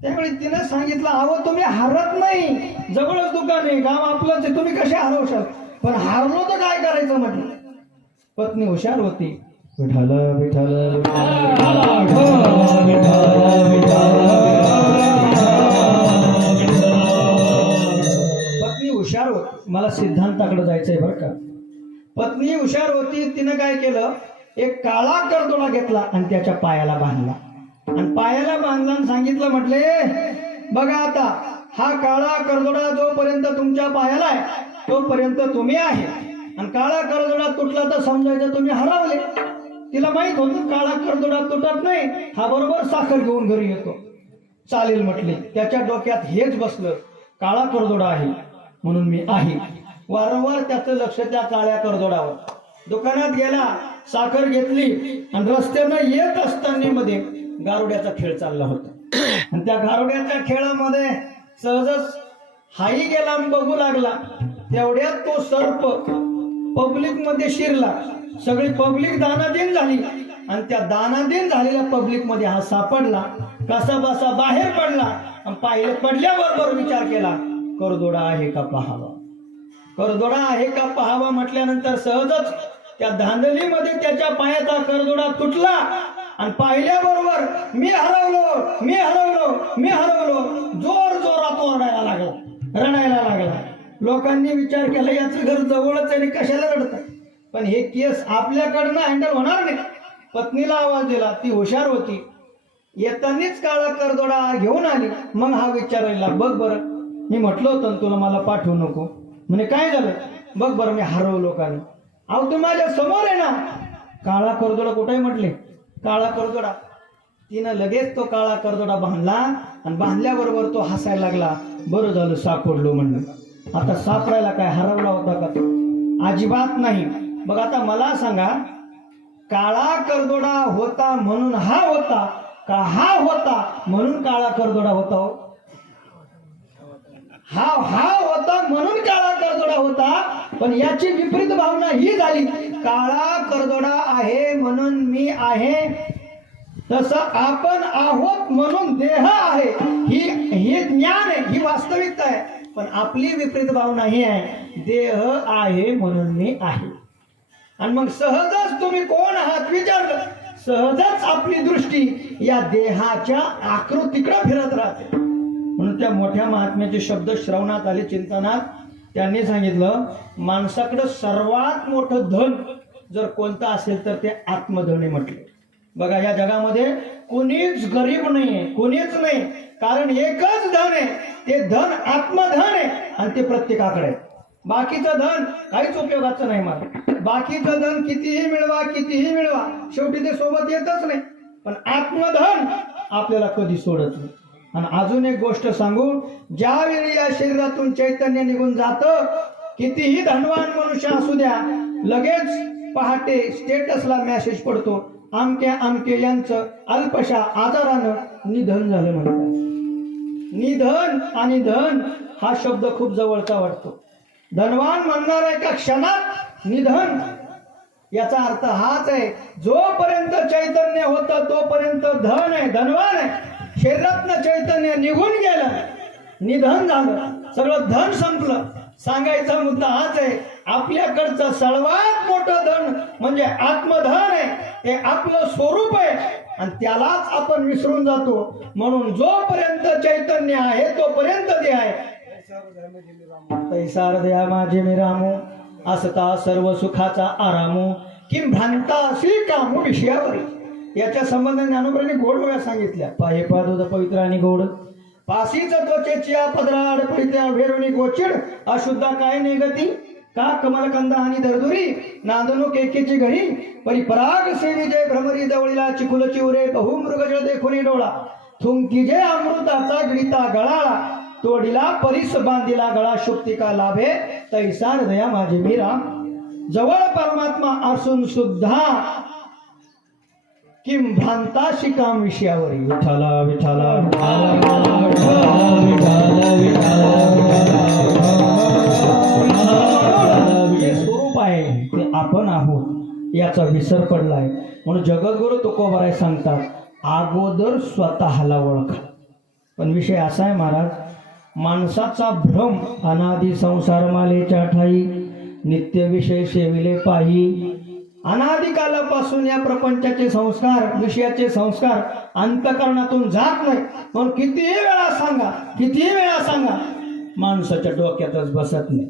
त्यावेळी तिने सांगितलं अहो तुम्ही हरत नाही, जवळच दुकान आहे, गाव आपलंच आहे, तुम्ही कसे हरवशाल, पण हारलो तर काय करायचं म्हटलं. पत्नी हुशार होती. विठ्ठल विठ्ठल पत्नी हुशार होती. मला सिद्धांताकडे जायचंय बरं का. पत्नी हुशार होती. तिनं काय केलं, एक काळा करदोडा घेतला आणि त्याच्या पायाला बांधला आणि पायाला बांधला आणि सांगितलं म्हटले बघा आता हा काळा करदोडा जोपर्यंत तुमच्या पायाला आहे तोपर्यंत तुम्ही आहे, आणि काळा करदोडा तुटला तर समजायचं तुम्ही हरवले. तिला माहित होतं काळा करदोडा तुटत नाही, हा बरोबर साखर घेऊन घरी येतो. चालेल म्हटले. त्याच्या डोक्यात हेच बसलं, काळा करदोडा आहे म्हणून मी आहे. वारंवार त्याचं लक्ष त्या काळ्या करदोडावर. दुकानात गेला, साखर घेतली, आणि रस्त्यानं येत असताना मध्ये गारुड्याचा खेळ चालला होता. आणि त्या गारुड्याच्या खेळामध्ये सहजच हाही गेला आणि बघू लागला. तेवढ्यात तो सर्प पब्लिक मध्ये शिरला. सगळी पब्लिक दानादीन झाली, आणि त्या दानादीन झालेल्या पब्लिक मध्ये हा सापडला. कसा बसा बाहेर पडला, आणि पाहिलं पडल्याबरोबर विचार केला, करदोडा आहे का पहावा. करदोडा आहे का पहावा म्हटल्यानंतर सहजच त्या धांदलीमध्ये त्याच्या पायाचा करदोडा तुटला, आणि पाहिल्याबरोबर मी हरवलो, मी हरवलो, मी हरवलो जोर जोरात ओरडायला लागला, रडायला लागला. लोकांनी विचार केला याचं घर जवळच आहे, कशाला रडतं. पण हे केस आपल्याकडनं हँडल होणार नाही. पत्नीला आवाज दिला, ती हुशार होती. येतानीच काळा करदोडा घेऊन आली. मग हा विचारायला, बघ बरं मी म्हटलं होतं तुला मला पाठवू नको. म्हणे काय झालं. बघ बरं मी हरवलो लोकांनी. अहो तू माझ्या समोर आहे ना. काळा करदोडा कुठे म्हटले, काळा करदोडा. तिनं लगेच तो काळा करदोडा बांधला, आणि बांधल्याबरोबर तो हसायला लागला. बरं झालं सापडलो म्हणलं. आता सापडायला काय हरवला होता का तो? अजिबात नाही. बघ आता मला सांगा, काळा करदोडा होता म्हणून हा होता, का हा होता म्हणून काळा करदोडा होता. हा होता म्हणून काळा करदोडा होता. पण याची विपरीत भावना ही झाली, काळा करदोडा आहे म्हणून मी आहे, तसं आपण आहोत म्हणून देह आहे. ही ज्ञान आहे, ही वास्तविकता आहे. पण आपली विपरीत भावना ही आहे, देह आहे म्हणून मी आहे. आणि मग सहजच तुम्ही कोण आहात विचारलं, सहजच आपली दृष्टी या देहाच्या आकृतीकडे फिरत राहते. म्हणून त्या मोठ्या महात्म्याचे शब्द श्रवणात आले, चिंतनात. त्यांनी सांगितलं, माणसाकडे सर्वात मोठं धन जर कोणतं असेल तर ते आत्मधन आहे म्हटले. बघा या जगामध्ये कोणीच गरीब नाहीये, कोणीच नाही. कारण एकच धन आहे, ते धन आत्मधन आहे, आणि ते प्रत्येकाकडे. बाकीचं धन काहीच उपयोगाचं नाही. मला बाकीचं धन कितीही मिळवा, कितीही मिळवा, शेवटी ते सोबत येतच नाही. पण आत्मधन आपल्याला कधी सोडत नाही. आणि अजून एक गोष्ट सांगू, ज्यावेळी या शरीरातून चैतन्य निघून जातं, कितीही धनवान मनुष्य असू द्या, लगेच पहाटे स्टेटसला मेसेज पडतो, आमके यांचं अल्पशा आजारानं निधन झालं म्हणतात. निधन आणि धन हा शब्द खूप जवळचा वाटतो. धनवान म्हणणार एका क्षणात निधन, याचा अर्थ हाच आहे, जोपर्यंत चैतन्य होतं तोपर्यंत धन आहे, धनवान आहे. शरीरातनं चैतन्य निघून गेलं, निधन झालं, सगळं धन संपलं. सांगायचा मुद्दा हाच आहे, आपल्याकडचं सर्वात मोठं धन म्हणजे आत्मधन आहे. ते आपलं स्वरूप आहे, आणि त्यालाच आपण विसरून जातो. म्हणून जोपर्यंत चैतन्य आहे तोपर्यंत ते आहे. तैसा हृदया माझे मी रामू, असता सर्व सुखाचा आरामू, किं भ्रांता अशी कामू विषयावर. याच्या संबंधाने ज्ञानोबरांनी गोड गोळ्या सांगितल्या. पाहे पादोद पवित्र आणि गोड, पासीच त्वचेची पदराड पडित्या भेरुणी गोचिड, अशुद्धा काय निगती, का कमलकंदा आणि दरदुरी, नांदनो केकेची घडी, परिपराग सेवी जय भ्रमरी जवळीला, चिकुल चिवरे बहु मृगजळ देखुनी डोळा, थुंकी जे अमृताचा गळीता गळाळा, तोडिला परीस बांधिला गळा, शुक्तिका लाभे तैसा हृदया माझे मी राम. जवळ परमात्मा असून सुद्धा किं भ्रांताशी काम विषयावरी. विठ्ठला विठ्ठला जे स्वरूप आहे ते आपण आहोत याचा विसर पडलाय. म्हणून जगद्गुरु तुकोबाराय सांगतात, अगोदर स्वतःला ओळखा. पण विषय असा आहे महाराज, माणसाचा भ्रम अनादि संसार मालेच्या ठाई, नित्य विषय सेविले पाही. अनादिकालापासून या प्रपंचाचे संस्कार, विषयाचे संस्कार अंतःकरणातून जात नाही. म्हणून कितीही वेळा सांगा, कितीही वेळा सांगा, माणसाच्या डोक्यातच बसत नाही.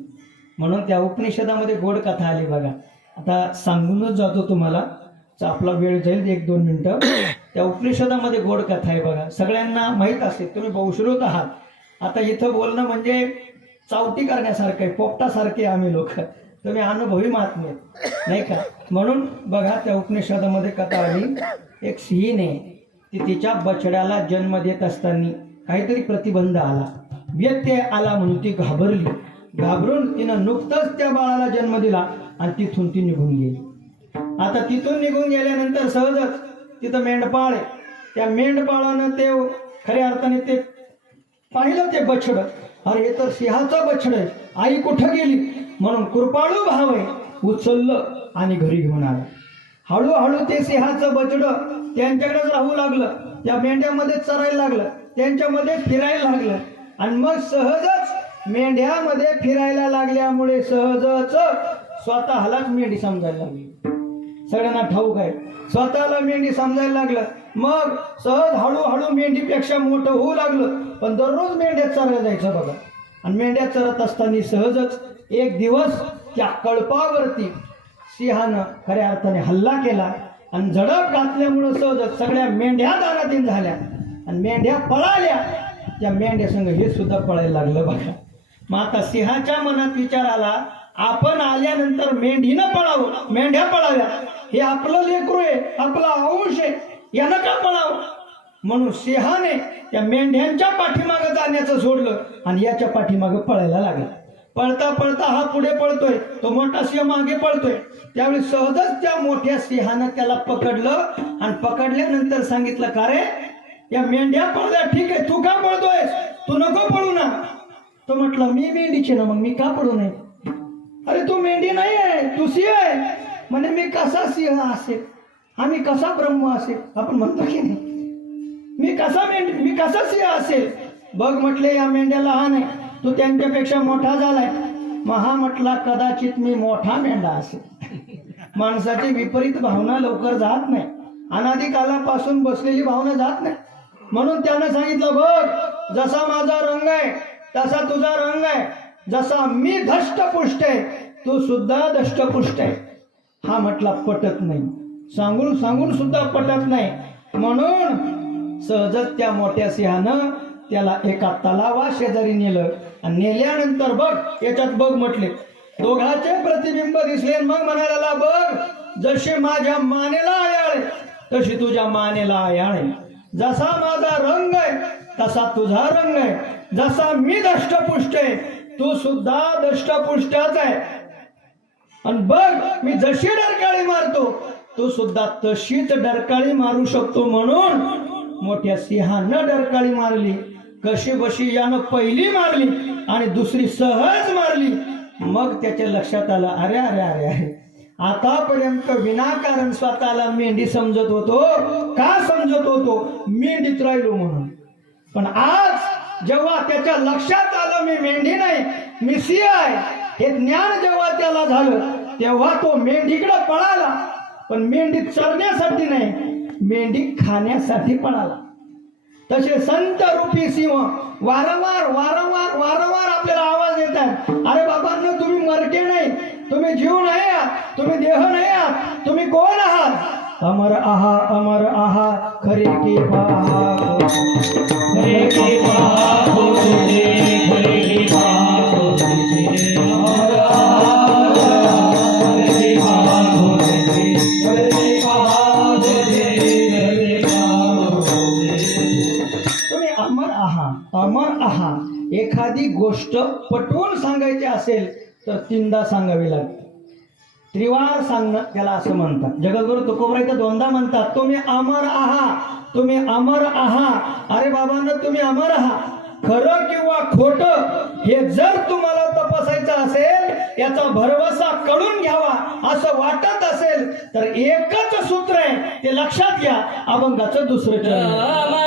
म्हणून त्या उपनिषदामध्ये गोड कथा आली बघा. आता सांगूनच जातो तुम्हाला, आपला वेळ जाईल 1-2 मिनिटं. त्या उपनिषदामध्ये गोड कथा आहे बघा, सगळ्यांना माहीत असेल, तुम्ही बहुश्रुत आहात. आता इथं बोलणं म्हणजे चावटी करण्यासारखं आहे, पोपटासारखे आम्ही लोक, तुम्ही अनुभवी महात्मे नाही का. म्हणून बघा त्या उपनिषदामध्ये कथा आली, एक सिंहीने ती तिच्या बछड्याला जन्म देत असताना काहीतरी प्रतिबंध आला, व्यत्यय आला म्हणून ती घाबरली. घाबरून तिनं नुकतंच त्या बाळाला जन्म दिला आणि तिथून ती निघून गेली. आता तिथून निघून गेल्यानंतर सहजच तिथं मेंढपाळ आहे, त्या मेंढपाळानं ते खऱ्या अर्थाने ते पाहिलं ते बछड, अरे हे तर सिंहाचं बछड आहे, आई कुठं गेली म्हणून कृपाळू भाव आहे, उचललं आणि घरी घेऊन आला. हळूहळू ते सिंहाचं बछड त्यांच्याकडेच राहू लागलं, त्या मेंढ्यामध्ये चरायला लागलं, त्यांच्यामध्ये फिरायला लागलं. आणि मग सहजच मेंढ्यामध्ये फिरायला लागल्यामुळे सहजच स्वतःलाच मेंढी समजायला लागली. सगळ्यांना ठाऊक आहे, स्वतःला मेंढी समजायला लागलं. मग सहज हळूहळू मेंढीपेक्षा मोठं होऊ लागलं. पण दररोज मेंढ्यात चरायला जायचं बघा. आणि मेंढ्यात चरत असताना सहजच एक दिवस त्या कळपावरती सिंहानं खऱ्या अर्थाने हल्ला केला आणि झडप घातल्यामुळं सहजच सगळ्या मेंढ्या दारातीन झाल्या आणि मेंढ्या पळाल्या. त्या मेंढ्या संग हे सुद्धा पळायला लागलं बघा. मग आता सिंहाच्या मनात विचार आला, आपण आल्यानंतर मेंढीनं पळावं, मेंढ्या पळाव्या, हे आपलं लेकरू आहे, आपला अंश आहे, यानं का पळावं. म्हणून सिंहाने त्या मेंढ्यांच्या पाठीमागं जाण्याचं सोडलं आणि याच्या पाठीमागं पळायला लागला. पळता पळता हा पुढे पळतोय, तो मोठा सिंह मागे पळतोय. त्यावेळी सहजच त्या मोठ्या सिंहानं त्याला पकडलं आणि पकडल्यानंतर सांगितलं, का रे या मेंढ्या पळल्या ठीक आहे, तू का पळतोयस, तू नको पळू ना. तो म्हटलं मी मेंढीचे ना, मग मी का पळू नये. अरे तू मेंढी नाही आहे, तू सिंह आहे. म्हणे मी कसा सिंह असेल, आम्ही कसा ब्रह्म असेल, आपण म्हणतो की नाही, मी कसा सिंह असेल. बघ म्हटले या मेंढ्या लहान आहे, तू त्यांच्यापेक्षा मोठा झालाय. मग हा म्हटला कदाचित मी मोठा मेंढा असेल. माणसाची विपरीत भावना लवकर जात नाही, अनादिकालापासून बसलेली भावना जात नाही. म्हणून त्यानं सांगितलं, बघ जसा माझा रंग आहे तसा तुझा रंग आहे, जसा मी धष्टपुष्ट आहे तू सुद्धा धष्टपुष्ट आहे. हा म्हटला पटत नाही, सांगून सांगून सुद्धा पटत नाही. म्हणून सहजच त्या मोठ्या सिंहानं त्याला एका तलावा शेजारी नेलं आणि नेल्यानंतर बघ याच्यात बघ म्हटले, दोघांचे प्रतिबिंब दिसले. मग म्हणायला, बघ जशी माझ्या मानेला आयाळ तशी तुझ्या मानेला आयाळ, जसा माझा रंग आहे तसा तुझा रंग आहे, जसा मी दष्टपुष्ट आहे तू सुद्धा दष्टपुष्टाच आहे. आणि बघ मी जशी डरकाळी मारतो तू सुद्धा तशीच डरकाळी मारू शकतो. म्हणून मोठ्या सिंहानं डरकाळी मारली, कशी बशी यानं पहिली मारली आणि दुसरी सहज मारली. मग त्याच्या लक्षात आलं, अरे अरे अरे अरे आतापर्यंत विनाकारण स्वतःला मेंढी समजत होतो. का समजत होतो, मेंढीत राहिलो म्हणून. पण आज जेव्हा त्याच्या लक्षात आलं मी मेंढी नाही मी सिंह आहे, हे ज्ञान जेव्हा त्याला झालं तेव्हा तो मेंढीकडे पळाला. पण मेंढी चरण्यासाठी नाही, मेंढी खाण्यासाठी पळाला. तसे संत रूपी सिंह वारंवार वारंवार वारंवार आपल्याला आवाज देतात, अरे बाबांनो तुम्ही मरके नाही, तुम्ही जीव नाही आहात, तुम्ही देह नाही आहात, तुम्ही कोण आहात. अमर आहा अमर आहा खरे की पहा, खरे की पहा खरे की पहा, अमर आहा खरे की पहा खरे की पहा. तुम्ही अमर आहात, अमर आहात. एखादी गोष्ट पटवून सांगायची असेल तर तीनदा सांगावी लागते, त्रिवार सांगणं त्याला असं म्हणतात. जगद्गुरु तुकोबराय तर दोनदा म्हणतात, तुम्ही अमर आहात, तुम्ही अमर आहात. अरे बाबांनो तुम्ही अमर आहात. खरं किंवा खोटं हे जर तुम्हाला तपासायचं असेल, याचा भरवसा कळून घ्यावा असं वाटत असेल तर एकच सूत्र आहे, ते लक्षात घ्या. अभंगाचं दुसरं चरण,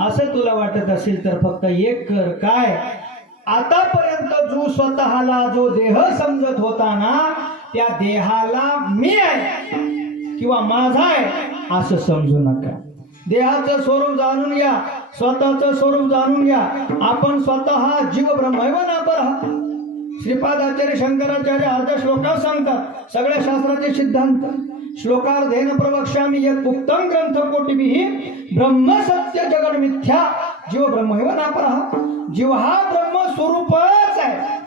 असं तुला वाटत असेल तर फक्त एक कर, काय? आतापर्यंत जो स्वतःला जो देह समजत होता ना, त्या देहाला मी आहे किंवा माझा आहे असं समजू नका. देहाचं स्वरूप जाणून घ्या, स्वतःचं स्वरूप जाणून घ्या. आपण स्वतः जीव ब्रह्मैवनापरः. श्रीपादाचार्य शंकराचार्य अर्ध श्लोकात सांगतात सगळ्या शास्त्राचे सिद्धांत. श्लोकार्धेन प्रवक्ष्यामि यत् उक्तं ग्रंथ कोटिभिः ब्रह्म सत्य जगद मिथ्या जीव ब्रह्मैवनापरः. जीव हा ब्रह्म स्वरूपच आहे,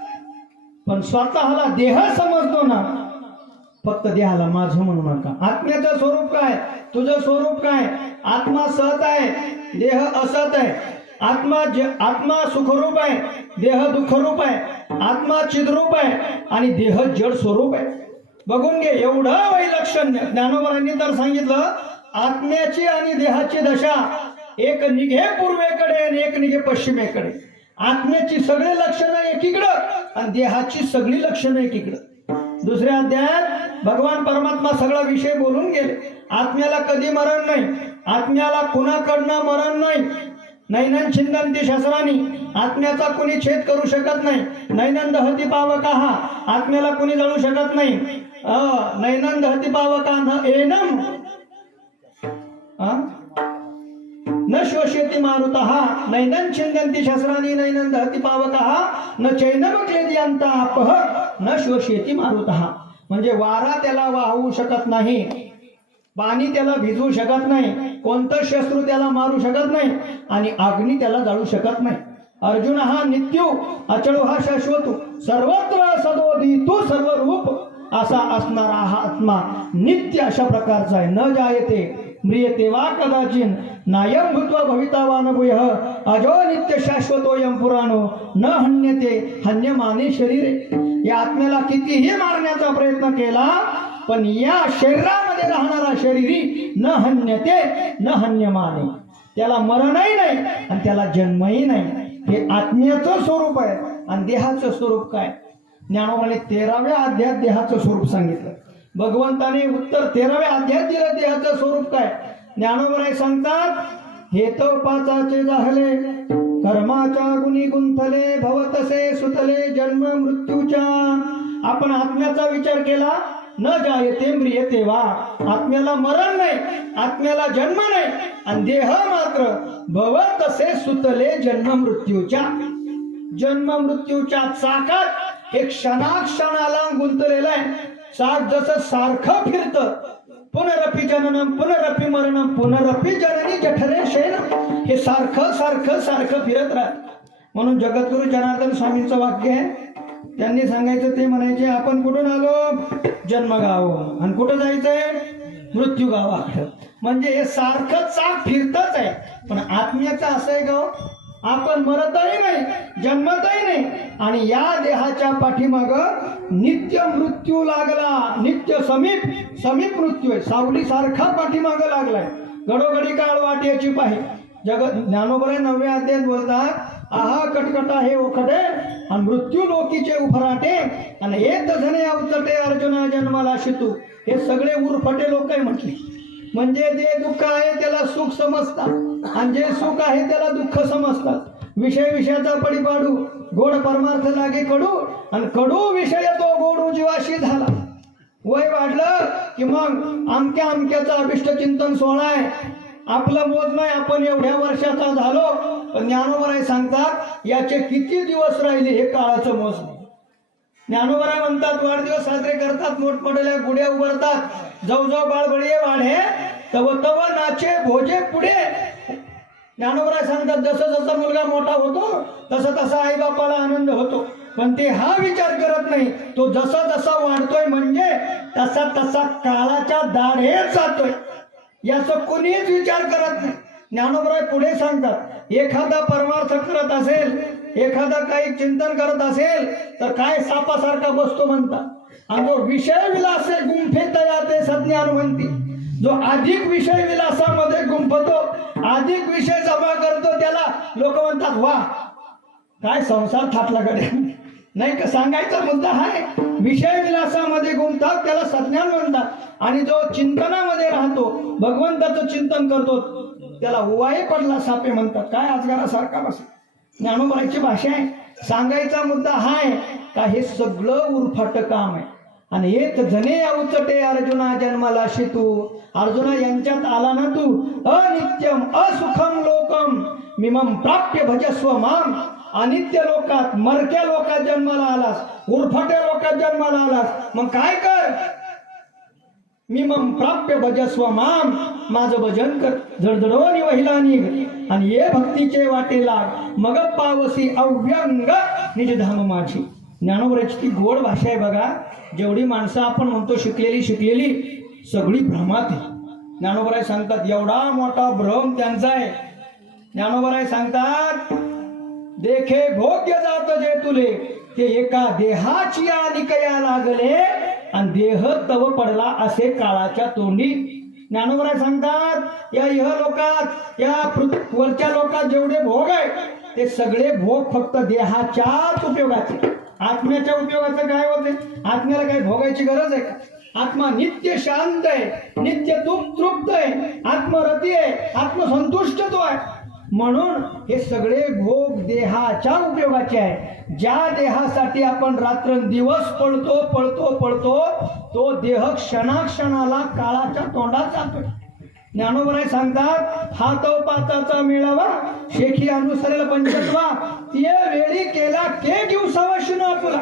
पण स्वतःला देह समजतो ना, फक्त देहाला माझं म्हणू नका. आत्म्याचं स्वरूप काय, तुझं स्वरूप काय? आत्मा सत आहे, देह असत आहे. आत्मा सुखरूप आहे, देह दुःखरूप आहे. आत्मा चिद्रूप आहे आणि देह जड स्वरूप आहे. बघून घे, एवढं वैलक्षण्य. ज्ञानोबरांनी तर सांगितलं आत्म्याची आणि देहाची दशा एक निघे पूर्वेकडे आणि एक निघे पश्चिमेकडे. आत्म्याची सगळे लक्षणं एकीकडं आणि देहाची सगळी लक्षणं एकीकडं. दुसऱ्या अध्यायात भगवान परमात्मा सगळा विषय बोलून गेले. आत्म्याला कधी मरण नाही, आत्म्याला कुणाकडनं मरण नाही. नैनन छिंदंती शस्त्रांनी, आत्म्याचा कुणी छेद करू शकत नाही. नैनंद हती पावकाः, आत्म्याला कुणी जळू शकत नाही. नैनंद हती पावका न एनम न शोष्यति मारुतः नैनं छिंदन्ति शस्त्राणि नैनं दहति पावकः न चैनम क्लेदयन्ता आपः न शोष्यति मारुतः. म्हणजे वारा त्याला वाहू शकत नाही, पाणी त्याला भिजवू शकत नाही, कोणतं शस्त्र त्याला मारू शकत नाही आणि अग्नी त्याला जाळू शकत नाही. अर्जुन हा नित्यो अचळ हा शाश्वत सर्वत्र सदोदितो सर्व रूप असा असणारा हा आत्मा नित्य अशा प्रकारचा आहे. न जायते म्रियते वा कदाचिन नायम भूत्वा भविता न भूयः अजो नित्य शाश्वतोयम पुराणो न हन्यते हन्यमाने शरीरे. या आत्म्याला कितीही मारण्याचा प्रयत्न केला पण या शरीरामध्ये राहणारा शरीरी न हन्यते न हन्यमाने. त्याला मरणही नाही आणि त्याला जन्मही नाही. हे आत्म्याचं स्वरूप आहे. आणि देहाचं स्वरूप काय? ज्ञानोबाने 13व्या अध्यायात देहाचं स्वरूप सांगितलं. भगवंताने उत्तर 13व्या अध्यायात दिलं देहाचं स्वरूप काय. ज्ञानोबाने सांगतात हे तो पाचाचे झाले कर्माच्या गुणी गुंथले भवतसे सुतले जन्म मृत्यूच्या. आपण आत्म्याचा विचार केला न जायते म्रियते वा. आत्म्याला मरण नाही, आत्म्याला जन्म नाही आणि देह मात्र भवतसे सुतले जन्म मृत्यूच्या. जन्म मृत्यूच्या चाकात एक क्षणाक्षणाला गुंतलेला आहे. चाक जसं सारखं फिरतं पुनरपि जननम पुनरपि मरणम पुनरपि जननी जठरे शयनम. हे सारखं सारखं सारखं फिरत राहत. म्हणून जगद्गुरु जनार्दन स्वामींचं वाक्य आहे, त्यांनी सांगायचं ते म्हणायचे आपण कुठून आलो जन्मगाव आणि कुठं जायचंय मृत्यू गावाकडं. म्हणजे हे सारखं चाक फिरतच आहे. पण आत्म्याचं असं आहे गाव आपण मरतही नाही जन्मतही नाही आणि या देहाच्या पाठीमाग नित्य मृत्यू लागला. नित्य समीप समीप मृत्यू आहे. सावली सारखा पाठीमाग लागलाय. घडोघडी काळ वाट याची पाहे. जगत ज्ञानोबराय 9व्या अध्यायात बोलतात आहा कटकटा हे ओखटे आणि मृत्यू लोकीचे उफराटे आणि हे तझने अवचटे अर्जुना जन्माला शितू. हे सगळे उरफटे लोक आहे म्हटले. म्हणजे जे दुःख आहे त्याला सुख समजतात आणि जे सुख आहे त्याला दुःख समजतात. विषय विषयाचा पडीपाडू गोड परमार्थ लागे कडू आणि कडू विषय तो गोडू जीवाशी झाला. वय वाढलं की मग आमक्या आमक्याचा अभिष्ट चिंतन सोहळा आहे. आपलं मोज नाही आपण एवढ्या वर्षाचा झालो. पण ज्ञानोबराय सांगतात याचे किती दिवस राहिले हे काळाचं मोज नाही. ज्ञानोबराय म्हणतात वाढदिवस साजरे करतात, मोठमोठ्या गुड्या उभारतात, जाऊ जाऊ बाळबळीये वाढे तव तव नाचे भोजे पुढे. ज्ञानोबराय सांगतात जसं जसं मुलगा मोठा होतो तसं तसा आई बापाला आनंद होतो. पण ते हा विचार करत नाही तो जसा जसा वाढतोय म्हणजे तसा तसा काळाच्या दाढेत जातोय याचा कोणीच विचार करत नाही. ज्ञानोबराय पुढे सांगतात एखादा परमार्थ करत असेल, एखादा काही चिंतन करत असेल तर काय सापासारखा बसतो म्हणतात. आणि जो विषय विलासे गुंफे तयाते सज्ञान म्हणती. जो अधिक विषय विलासामध्ये गुंफतो, अधिक विषय जमा करतो त्याला लोक म्हणतात वा काय संसार थाटला कडे. नाही का सांगायचा मुद्दा आहे. विषय विलासामध्ये गुंततात त्याला सज्ञान म्हणतात. आणि जो चिंतनामध्ये राहतो भगवंताचं चिंतन करतो त्याला उवाई पडला सापे म्हणतात. काय अजगरासारखा बसा. ज्ञानोबाईची भाषा आहे. सांगायचा मुद्दा हा आहे का हे सगळं उरफाट काम आहे. आणि एक जने उचटे अर्जुना जन्माला तू. अर्जुना यांच्यात आला ना तू. अनित्यम असुखम लोकम मिमम प्राप्य भजस्व माम. अनित्य लोकात मरक्या लोकात जन्माला आलास, उरफाट्या लोकात जन्माला आलास, मग काय कर. मिमम प्राप्य भजस्व माम, माझं भजन कर. झडझडवणी वहिला निघ आणि ये भक्तीचे वाटे लाग. मग पावसी अव्यंग निजधाम माझी. ज्ञानोबराची ती गोड भाषा आहे बघा. जेवढी माणसं आपण म्हणतो शिकलेली सगळी भ्रमात आहे. ज्ञानोबराय सांगतात एवढा मोठा भ्रम त्यांचा आहे. ज्ञानोबराय सांगतात देखे भोग्य जात जे तुले ते एका देहाची आलिकया लागले आणि देह तव पडला असे काळाच्या तोंडी. ज्ञानोबराय सांगतात या इह लोकात या वरच्या लोकात जेवढे भोग आहे ते सगळे भोग फक्त देहाच्याच उपयोगाचे. आत्म्याच्या उपयोगाचं काय होते. आत्म्याला काही भोगायची गरज आहे का. आत्मा नित्य शांत आहे, नित्य तृप्त आहे, आत्मरती आहे, आत्मसंतुष्ट तो आहे. म्हणून हे सगळे भोग देहाच्या उपयोगाचे आहे. ज्या देहासाठी आपण रात्रंदिवस पळतो तो देह क्षणाक्षणाला काळाच्या तोंडात जातोय. ज्ञानोबराय सांगतात हा तो पाचाचा मेळावा शेखी अनुसरेल पंचत्वा ते वेळी केला के दिवसावा शिनो तुला.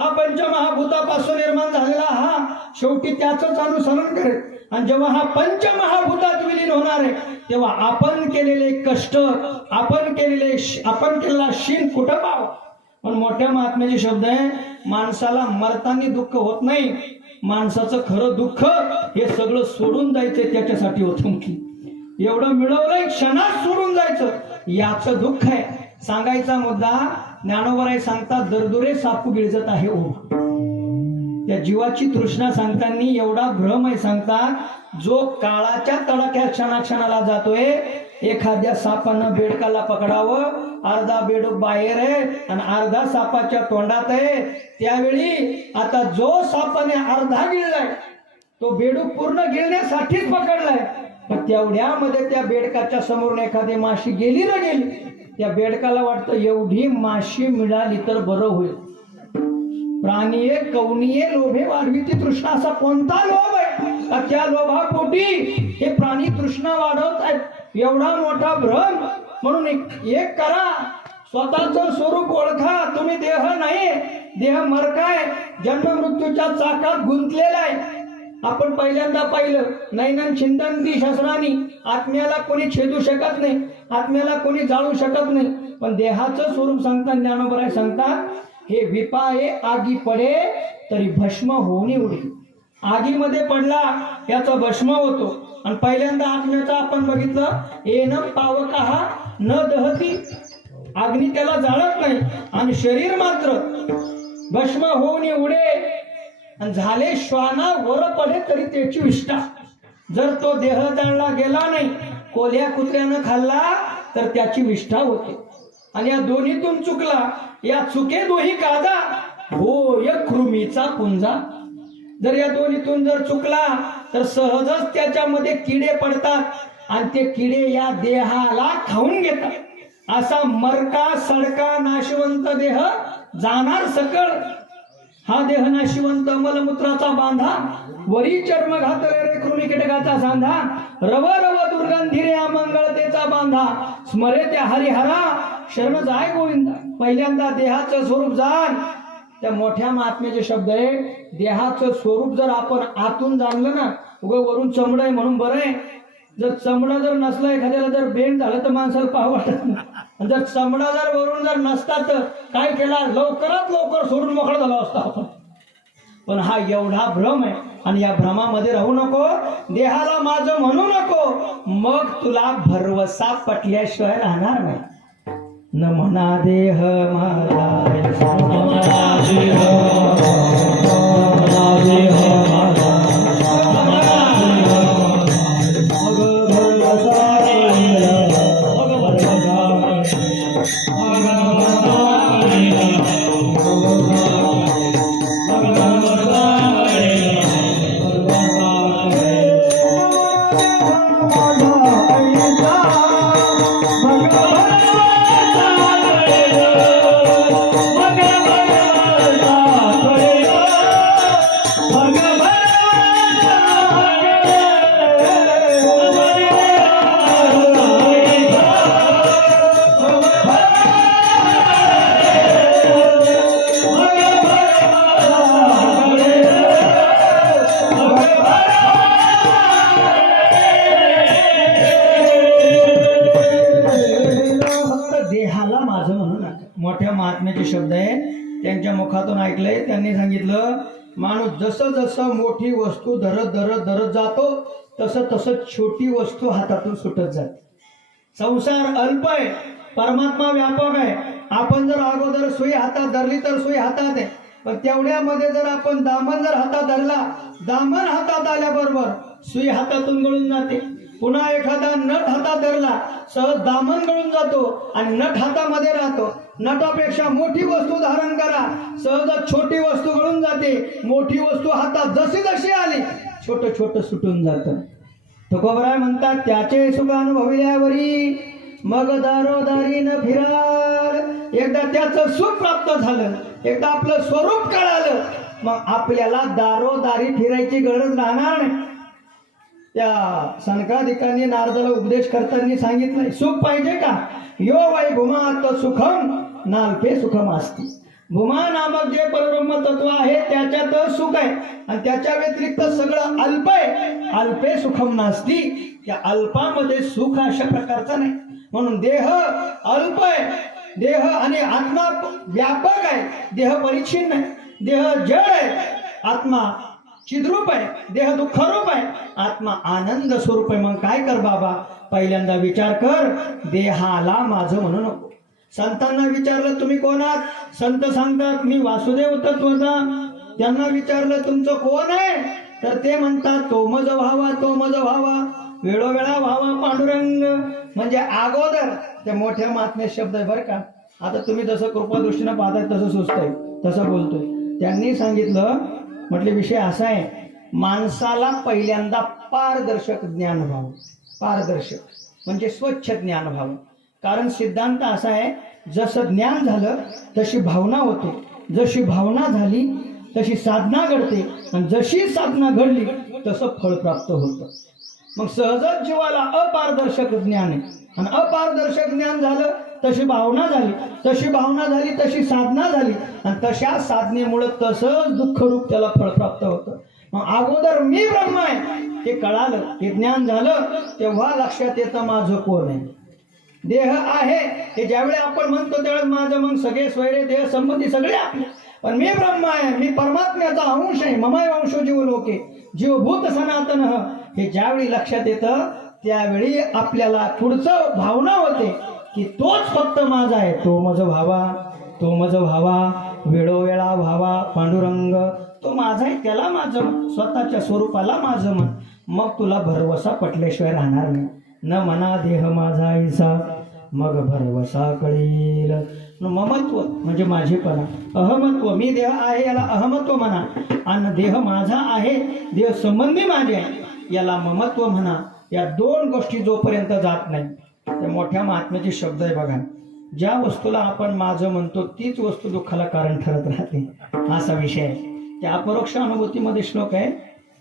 हा पंचमहाभूतापासून निर्माण झालेला हा शेवटी त्याच अनुसरण करेल. आणि जेव्हा हा पंचमहाभूतात विलीन होणार आहे तेव्हा आपण केलेले कष्ट, आपण केलेला शीन कुठं पाव. पण मोठ्या महात्म्याचे शब्द आहे माणसाला मरताना दुःख होत नाही. माणसाचं खरं दुःख हे सगळं सोडून जायचंय त्याच्यासाठी होतं की एवढं मिळवलंय क्षणात सोडून जायचं याचं दुःख आहे. सांगायचा मुद्दा ज्ञानोबराय सांगतात दरदुरे सापू गिळजत आहे ओ. त्या जीवाची तृष्णा सांगताना एवढा भ्रम आहे. सांगतात जो काळाच्या तडाख्या क्षणाक्षणाला जातोय. एखाद्या सापानं बेडकाला पकडावं, अर्धा बेडूक बाहेर आहे आणि अर्धा सापाच्या तोंडात आहे. त्यावेळी आता जो सापाने अर्धा गिळलाय तो बेडूक पूर्ण गिळण्यासाठीच पकडलाय. पण तेवढ्यामध्ये त्या बेडकाच्या समोरून एखादी माशी गेली ना गेली. त्या बेडकाला वाटतं एवढी माशी मिळाली तर बरं होईल. प्राणीये कवनीये लोभे वाढवी ती तृष्णा. असा कोणता लोभ आहे त्या लोभापोटी हे प्राणी तृष्णा वाढवत आहेत. एवढा मोठा भ्रम. म्हणून एक करा स्वतःच स्वरूप ओळखा. तुम्ही देह नाही, देह मरकाय जन्म मृत्यूच्या चाकात गुंतलेला आहे. आपण पहिल्यांदा पाहिलं नैनन चिंतन शस्त्रांनी आत्म्याला कोणी छेदू शकत नाही, आत्म्याला कोणी जाळू शकत नाही. पण देहाचं स्वरूप सांगतात ज्ञानोबराय सांगतात हे विपाये आगी पडे तरी भस्म होऊन उडे. आगीमध्ये पडला याचा भस्म होतो. आणि पहिल्यांदा आत्म्याचा आपण बघितलं येन पावका न दहती. अग्नी त्याला जाळत नाही आणि शरीर मात्र भस्म होऊन उडे. आणि झाले श्वाना वर पडे तरी त्याची विष्ठा. जर तो देह जाळला गेला नाही, कोल्ह्या कुत्र्यानं खाल्ला तर त्याची विष्ठा होते. आणि या दोन्हीतून चुकला या चुके दोही कादा हो एक कृमीचा पुंजा. जर या दोन्हीतून जर चुकला तर सहजच त्याच्यामध्ये किडे पडतात आणि ते किडे या देहाला खाऊन घेतात. असा मरका सडका नाशवंत देह जाणार सकळ. हा देह नाशिवंत मलमूत्राचा बांधा वरी चर्म घातले रे कृमी कीटकाचा सांधा. रव रव दुर्गंधी अमंगळतेचा बांधा स्मरे त्या हरिहरा शरण जाय गोविंदा. पहिल्यांदा देहाचं स्वरूप जाण. त्या मोठ्या महात्म्याचे शब्द आहे देहाचं स्वरूप जर आपण आतून जाणलं ना. उगं वरून चमड आहे म्हणून बरं आहे. जर चमडा जर नसला एखाद्याला जर बेंड झालं तर माणसाला पाहू वाटत नाही. जर चमडा जर वरून जर नसता तर काय केला लवकरात लवकर सोडून मोकळा झाला असता आपण. पण हा एवढा भ्रम आहे. आणि या भ्रमामध्ये राहू नको. देहाला माझं म्हणू नको. मग तुला भरवसा पटल्याशिवाय राहणार नाही. न म्हणा देह माझा Oh माझं म्हणू नका. मोठ्या महात्म्याचे शब्द आहे, त्यांच्या मुखातून ऐकलंय. त्यांनी सांगितलं, माणूस जसं जसं मोठी वस्तू धरत धरत धरत जातो तसं तसं छोटी वस्तू हातातून सुटत जाते. संसार अल्प आहे, परमात्मा व्यापक आहे. आपण जर अगोदर सुई हातात धरली तर सुई हातात आहे, पण तेवढ्यामध्ये जर आपण दामन जर हातात धरला, दामन हातात आल्याबरोबर सुई हातातून गळून जाते. पुन्हा एखादा नट हातात धरला, सहज दामन गळून जातो आणि नट हातामध्ये राहतो. नटापेक्षा मोठी वस्तू धारण करा, सहज छोटी वस्तू गळून जाते. मोठी वस्तू हातात जशी जशी आली छोट छोट सुटून जातं. तुकोबराय म्हणतात, त्याचे सुख अनुभविल्यावरी मग दारोदारी न फिराल. एकदा त्याचं सुख प्राप्त झालं, एकदा आपलं स्वरूप कळालं, मग आपल्याला दारोदारी फिरायची गरज राहणार नाही. त्या सनकादिकांनी नारदाला उपदेश करताना सांगितलंय, सुख पाहिजे का? यो वै भूमात सुखम नाल्पे सुखम असती. भूमा नामक जे परब्रह्म तत्व आहे त्याच्यात सुख आहे आणि त्याच्या व्यतिरिक्त सगळं अल्प आहे. अल्पे सुखम नास्ती. त्या अल्पामध्ये सुख अशा प्रकारचा नाही. म्हणून देह अल्प आहे, देह आणि आत्मा व्यापक आहे. देह परिच्छिन्न आहे, देह जड आहे, आत्मा चिद्रूप आहे, देह दुःखरूप आहे, आत्मा आनंद स्वरूप आहे. मग काय कर बाबा, पहिल्यांदा विचार कर, देहाला माझं म्हणू नको. संतांना विचारलं, तुम्ही कोण आहात? संत सांगतात, मी वासुदेव तत्वता. त्यांना विचारलं, तुमचं कोण आहे? तर ते म्हणतात, तो मज व्हावा, तो मज व्हावा, वेळोवेळा व्हावा पांडुरंग. म्हणजे अगोदर त्या मोठ्या महात्म्य शब्द आहे बरं का. आता तुम्ही जसं कृपादृष्टीनं पाहताय तसं सुचतंय, तसं बोलतोय. त्यांनी सांगितलं, म्हटले विषय असा आहे, माणसाला पहिल्यांदा पारदर्शक ज्ञान व्हावं. पारदर्शक म्हणजे स्वच्छ ज्ञान व्हावं. कारण सिद्धांत असा आहे, जसं ज्ञान झालं तशी भावना होते, जशी भावना झाली तशी साधना घडते आणि जशी साधना घडली तसं फळ प्राप्त होतं. मग सहजच जीवाला अपारदर्शक ज्ञान आहे आणि अपारदर्शक ज्ञान झालं तशी भावना झाली, तशी भावना झाली तशी साधना झाली आणि तशा साधनेमुळे तसंच दुःखरूप त्याला फळ प्राप्त होतं. मग अगोदर मी ब्रह्म आहे हे कळालं, हे ज्ञान झालं, तेव्हा लक्षात येतं माझं कोण आहे. देह आहे हे ज्यावेळी आपण म्हणतो त्यावेळेस माझं मग सगळे स्वैरे देह संबंधी सगळे आपले, पण मी ब्रह्म आहे, मी परमात्म्याचा अंश आहे. ममय वंशो जीव लोके जीवभूत सनातन. हे ज्यावेळी लक्षात येतं त्यावेळी आपल्याला पुढचं भावना होते की तोच फक्त माझा आहे. तो मज व्हावा, तो मज व्हावा, वेळोवेळा व्हावा पांडुरंग. तो माझा आहे, त्याला माझं म्हण, स्वतःच्या स्वरूपाला माझं म्हण. मग तुला भरवसा पटल्याशिवाय राहणार नाही. न मना देह माझा ऐसा मग भरवसा कळेल. ममत्व म्हणजे माझेपणा, अहमत्व, मी देह आहे याला अहमत्व म्हणा, आणि देह माझा आहे, देह संबंधी माझे आहे याला ममत्व म्हणा. या दोन गोष्टी जोपर्यंत जात नाही, त्या मोठ्या महात्म्याचे शब्द आहे बघा. ज्या वस्तूला आपण माझं म्हणतो तीच वस्तू दुःखाला कारण ठरत राहते, असा विषय आहे. त्या अपरोक्ष अनुभूतीमध्ये श्लोक आहे,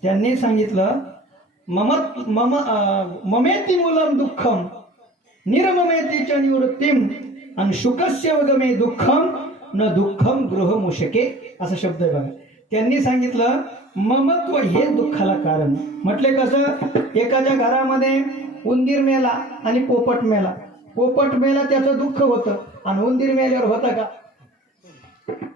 त्यांनी सांगितलं, ममेति मूलम दुःखम निर्ममेति च निवृत्तिम आणि शुकस्य वगमे दुःखम न दुःखम गृह मुशके, असा शब्द आहे बघा. त्यांनी सांगितलं ममत्व हे दुःखाला कारण. म्हटले कसं, एखाद्या घरामध्ये उंदीर मेला आणि पोपट मेला. पोपट मेला त्याचं दुःख होतं आणि उंदीर मेल्यावर होतं का?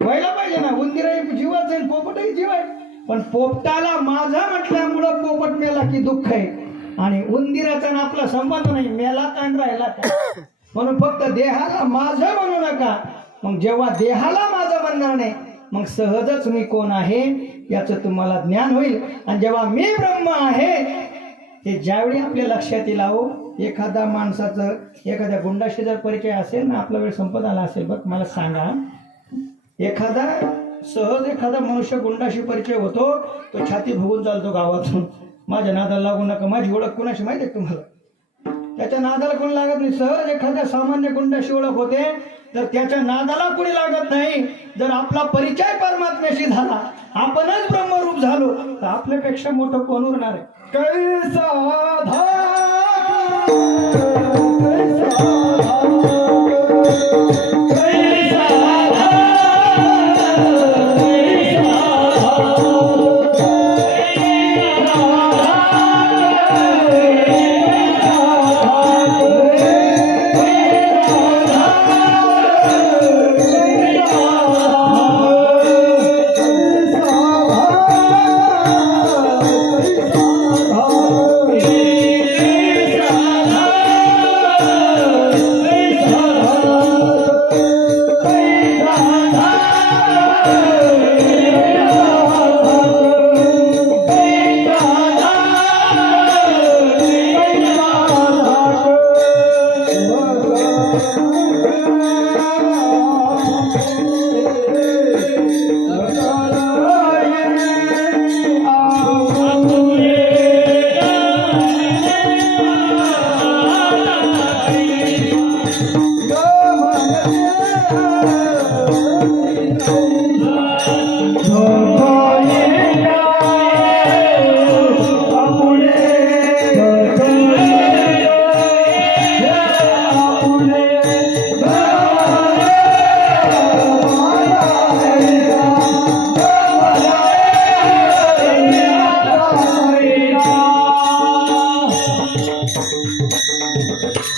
व्हायला पाहिजे ना. उंदीरही जीवच आहे, पोपटही जीव आहे, पण पोपटाला माझा म्हटल्यामुळं पोपट मेला की दुःख आहे आणि उंदीराचा ना आपला संबंध नाही, मेला ताण राहिला का. म्हणून फक्त देहाला माझं म्हणू नका. मग जेव्हा देहाला माझं म्हणणार नाही मग सहजच मी कोण आहे याचं तुम्हाला ज्ञान होईल. आणि जेव्हा मी ब्रह्म आहे ते ज्यावेळी आपल्या लक्षात येईल. अहो, एखादा माणसाचं एखाद्या गुंडाशी जर परिचय असेल ना, आपला वेळ संपत आला असेल बघ, मला सांगा, एखादा मनुष्य गुंडाशी परिचय होतो, तो छाती भोगून चालतो गावातून, माझ्या नादाला लागू नका, माझी ओळख कोणाशी माहिती आहे तुम्हाला? त्याच्या नादाला कोणी लागत नाही. सहज एखाद्या सामान्य गुंडाशी ओळख होते, तर त्याच्या नादाला कोणी लागत नाही. जर आपला परिचय परमात्म्याशी झाला, आपणच ब्रह्मरूप झालो, तर आपल्यापेक्षा मोठं कोण उरणार आहे? कैसा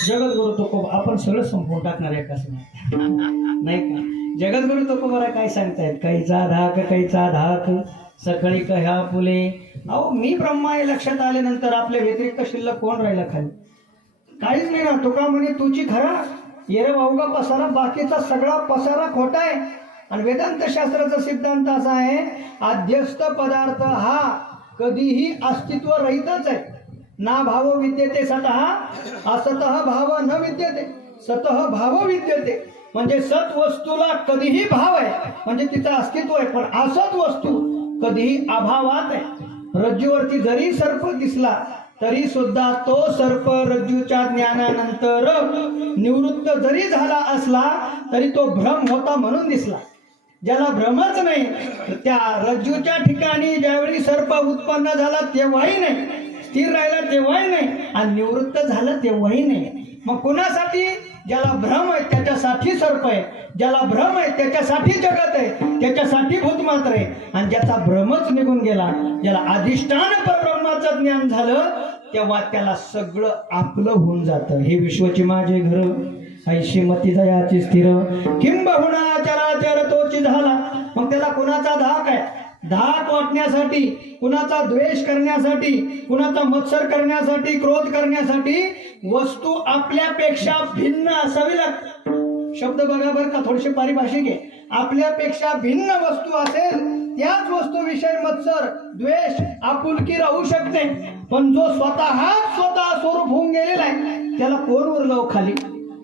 जगद्गुरु तुकोबा आपण सगळं संपवून टाकणार आहे कसं नाही का? जगद्गुरु तुकोबा काय सांगतायत? काहीचा धाक सकाळी कह्या फुले. अहो मी ब्रह्मा हे लक्षात आल्यानंतर आपल्या व्यतिरिक्त शिल्लक कोण राहिला खाली? काहीच नाही ना. तुका म्हणे तुझी खरा येरे वावगा पसारा, बाकीचा सगळा पसारा खोटा आहे. आणि वेदांत शास्त्राचा सिद्धांत असा आहे, आद्यस्थ पदार्थ हा कधीही अस्तित्व रहितच आहे. ना भाव विद्यते सतः, असतः भाव न विद्यते, सतः भाव विद्यते. म्हणजे सत वस्तूला कधीही भाव आहे, म्हणजे तिचं अस्तित्व आहे. पण असत वस्तू कधीही अभावात आहे. रज्जूवरती जरी सर्प दिसला तरी सुद्धा तो सर्प रज्जूच्या ज्ञानानंतर निवृत्त जरी झाला असला तरी तो भ्रम होता म्हणून दिसला. ज्याला भ्रमच नाही त्या रज्जूच्या ठिकाणी ज्यावेळी सर्प उत्पन्न झाला तेव्हाही नाही, स्थिर राहिला तेव्हाही नाही, आणि निवृत्त झालं तेव्हाही नाही. मग कुणासाठी? ज्याला भ्रम आहे त्याच्यासाठी सर्प आहे, ज्याला भ्रम आहे त्याच्यासाठी जगत आहे, त्याच्यासाठी भूतमात्र आहे. आणि ज्याचा भ्रमच निघून गेला, ज्याला अधिष्ठान परब्रह्माचं ज्ञान झालं, तेव्हा त्याला सगळं आपलं होऊन जातं. हे विश्वची माझे घर, ऐशी मती जयाची स्थिर, किंबहुना चराचर तोची झाला. मग त्याला कुणाचा धाक आहे? धाक वाटण्यासाठी, कुणाचा द्वेष करण्यासाठी, कुणाचा मत्सर करण्यासाठी, क्रोध करण्यासाठी वस्तू आपल्यापेक्षा भिन्न असावी लागते. शब्द बघा बरं का, थोडेसे पारिभाषिक आहे. आपल्यापेक्षा भिन्न वस्तू असेल त्याच वस्तूविषयी मत्सर, द्वेष, आपुलकी राहू शकते. पण जो स्वतः स्वरूप होऊन गेलेला आहे त्याला कोण उरलं खाली?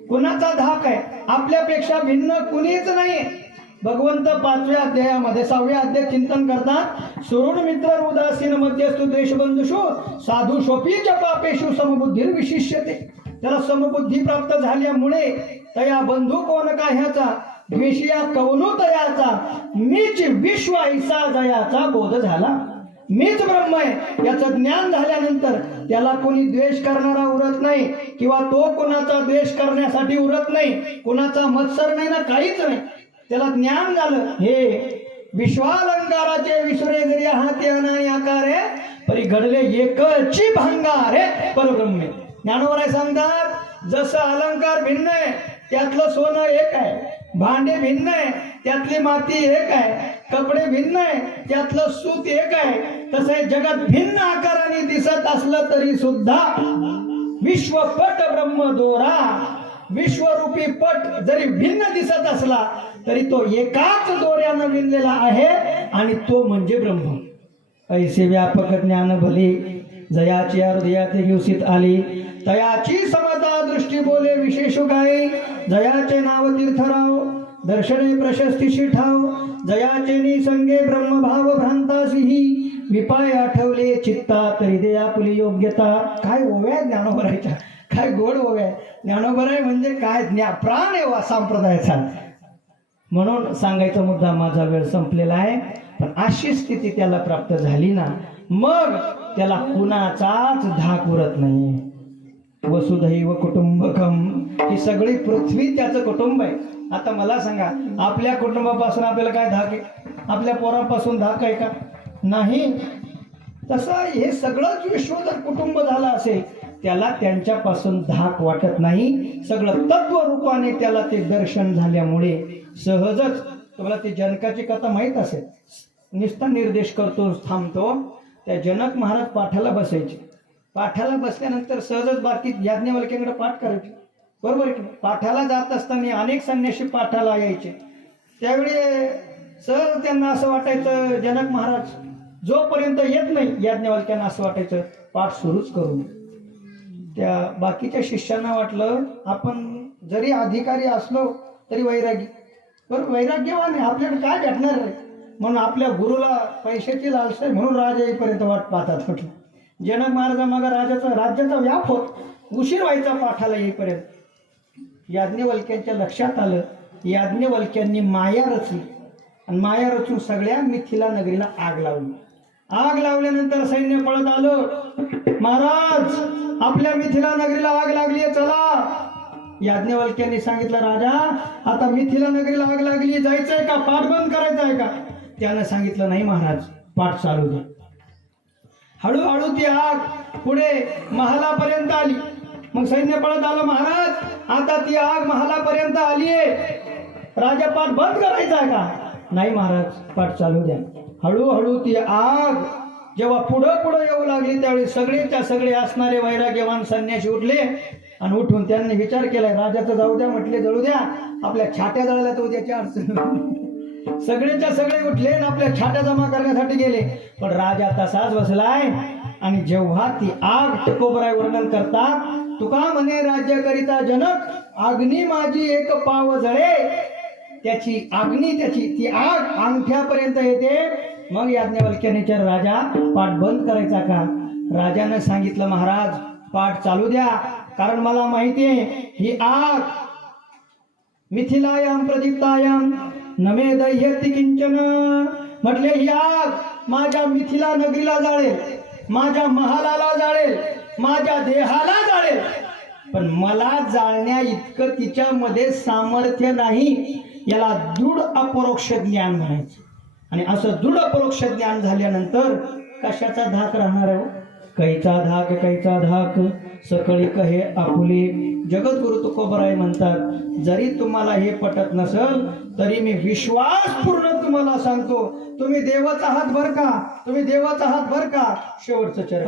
कुणाचा धाक आहे? आपल्यापेक्षा भिन्न कुणीच नाही. भगवंत 5व्या अध्यायामध्ये 6व्या अध्याय चिंतन करतात. सुरुण मित्र उदासीन मध्यस्थु द्वेषबंधुषु साधु शोपीच पापेषु समबुद्धीर विशिष्यते. त्याला समबुद्धी प्राप्त झाल्यामुळे तया बंधू कोण का ह्याचा, द्वेषिया कवनो तयाचा, मीच विश्व ऐसा जयाचा बोध झाला. मीच ब्रह्म आहे याचं ज्ञान झाल्यानंतर त्याला कोणी द्वेष करणारा उरत नाही, किंवा तो कोणाचा द्वेष करण्यासाठी उरत नाही, कोणाचा मत्सर नाही ना, काहीच नाही. त्याला ज्ञान झालं. हे विश्वालंकाराचे विसुरे जरी हाते अनानी आकारे परी घडले एकची भांगारे परब्रह्मे. ज्ञानोबराय सांगतात, जसं अलंकार भिन्न आहे त्यातलं सोनं एक आहे, भांडे भिन्न आहे त्यातली माती एक आहे, कपडे भिन्न आहे त्यातलं सूत एक आहे, तसे जगत भिन्न आकाराने दिसत असलं तरी सुद्धा विश्वपट ब्रह्म दोरा, विश्वरूपी पट जरी भिन्न दिसत असला तरी तो एकाच दोऱ्यानं विणलेला आहे, आणि तो म्हणजे ब्रह्म. ऐसे व्यापक ज्ञान भले जयाची हृदयात दिवसित आली, तयाची समता दृष्टी बोले विशेष काय. जयाचे नाव तीर्थराव दर्शने प्रशस्तीशी ठाव, जयाचे निसंगे ब्रह्मभाव भ्रांतासिही विपाय आठवले चित्ता तरी दे आपली योग्यता. काय ओव्या ज्ञानोबरायच्या, काय गोड ओव्या. ज्ञानोबराय म्हणजे काय प्राण आहे संप्रदायाचा. म्हणून सांगायचा मुद्दा, माझा वेळ संपलेला आहे. पण अशी स्थिती त्याला प्राप्त झाली ना, मग त्याला कुणाचाच धाक उरत नाही. वसुधैव कुटुंबकम, ही सगळी पृथ्वी त्याचं कुटुंब आहे. आता मला सांगा, आपल्या कुटुंबापासून आपल्याला काय धाक आहे? आपल्या पोरापासून धाक आहे का? नाही. तसं हे सगळंच विश्व जर कुटुंब झालं असेल त्याला त्यांच्यापासून धाक वाटत नाही. सगळं तत्व रूपाने त्याला ते दर्शन झाल्यामुळे सहजच, तुम्हाला ती जनकाची कथा माहीत असेल, निस्ता निर्देश करतो थांबतो. त्या जनक महाराज पाठाला बसायचे. पाठाला बसल्यानंतर सहजच बाकी याज्ञवल्क्यांकडे पाठ करायचे, बरोबर की. पाठाला जात असताना अनेक संन्यासी पाठाला यायचे. त्यावेळी सहज त्यांना असं वाटायचं, जनक महाराज जोपर्यंत येत नाही याज्ञवल्क्यांना असं वाटायचं पाठ सुरूच करू. त्या बाकीच्या शिष्यांना वाटलं आपण जरी अधिकारी असलो तरी वैरागी, बरोबर, वैराग्यवान आहे, आपल्याकडे काय भेटणार रे. म्हणून आपल्या गुरुला पैशाची लालसा म्हणून राजा येईपर्यंत वाट पाहतात म्हटलं. जनक महाराजा मग राज्याचा व्याप होत, उशीर व्हायचा पाठाला येईपर्यंत. याज्ञवल्क्यांच्या लक्षात आलं. याज्ञवल्क्यांनी माया रचली आणि माया रचून सगळ्या मिथिला नगरीला आग लावली. आग लावल्यानंतर सैन्य पळत आलं. महाराज, आपल्या मिथिला नगरीला आग लागली आहे, चला. याज्ञवल्क्यांनी सांगितलं, राजा आता मिथिला नगरीला आग लागली, जायचंय का, पाठ बंद करायचं आहे का? त्यानं सांगितलं, नाही महाराज, पाठ चालू द्या. हळूहळू ती आग पुढे महालापर्यंत आली. मग सैन्य पळत आलं, महाराज आता ती आग महालापर्यंत आली आहे, राजा पाठ बंद करायचा आहे का? नाही महाराज, पाठ चालू द्या. हळूहळू ती आग जेव्हा पुढं पुढं येऊ लागली त्यावेळी सगळेच्या सगळे असणारे वैराग्यवान संन्यासी उठले आणि उठून त्यांनी विचार केलाय, राजाचं जाऊ द्या म्हटले, जळू द्या, आपल्या छाट्या जळल्या तर उद्याची अडचण. सगळेच्या सगळे उठले आणि आपल्या छाट्या जमा करण्यासाठी गेले. पण राजा तसाच बसलाय. आणि जेव्हा ती आग, तुकोबराय वर्णन करतात, तुका म्हणे राज्य करिता जनक, अग्नी माझी एक पाव जळे. त्याची अग्नी, त्याची ती आग अंगठ्यापर्यंत येते. मग याज्ञवल्क्याने विचार, राजा पाठ बंद करायचा का? राजानं सांगितलं, महाराज पाठ चालू द्या, कारण मला माहितीये ही आग मिथिलायाम प्रदीप्तायाम नमे दह्यति किंचन. म्हटले ही आग माझ्या मिथिला नगरीला जाळेल, माझ्या महालाला जाळेल, माझ्या देहाला जाळेल, पण मला जाळण्या इतकं तिच्यामध्ये सामर्थ्य नाही. याला दृढ अपरोक्ष ज्ञान म्हणायचं. आणि असं दृढ अपरोक्ष ज्ञान झाल्यानंतर कशाचा धाक राहणार आहे? कैचा धाक, कैचा धाक सकळी कहे आपुले. जगद्गुरु तुकोबराय म्हणतात, जरी तुम्हाला हे पटत नसल तरी मी विश्वासपूर्ण तुम्हाला सांगतो, तुम्ही देवच आहात बर का, तुम्ही देवच आहात बर का. शेवटचं चरण,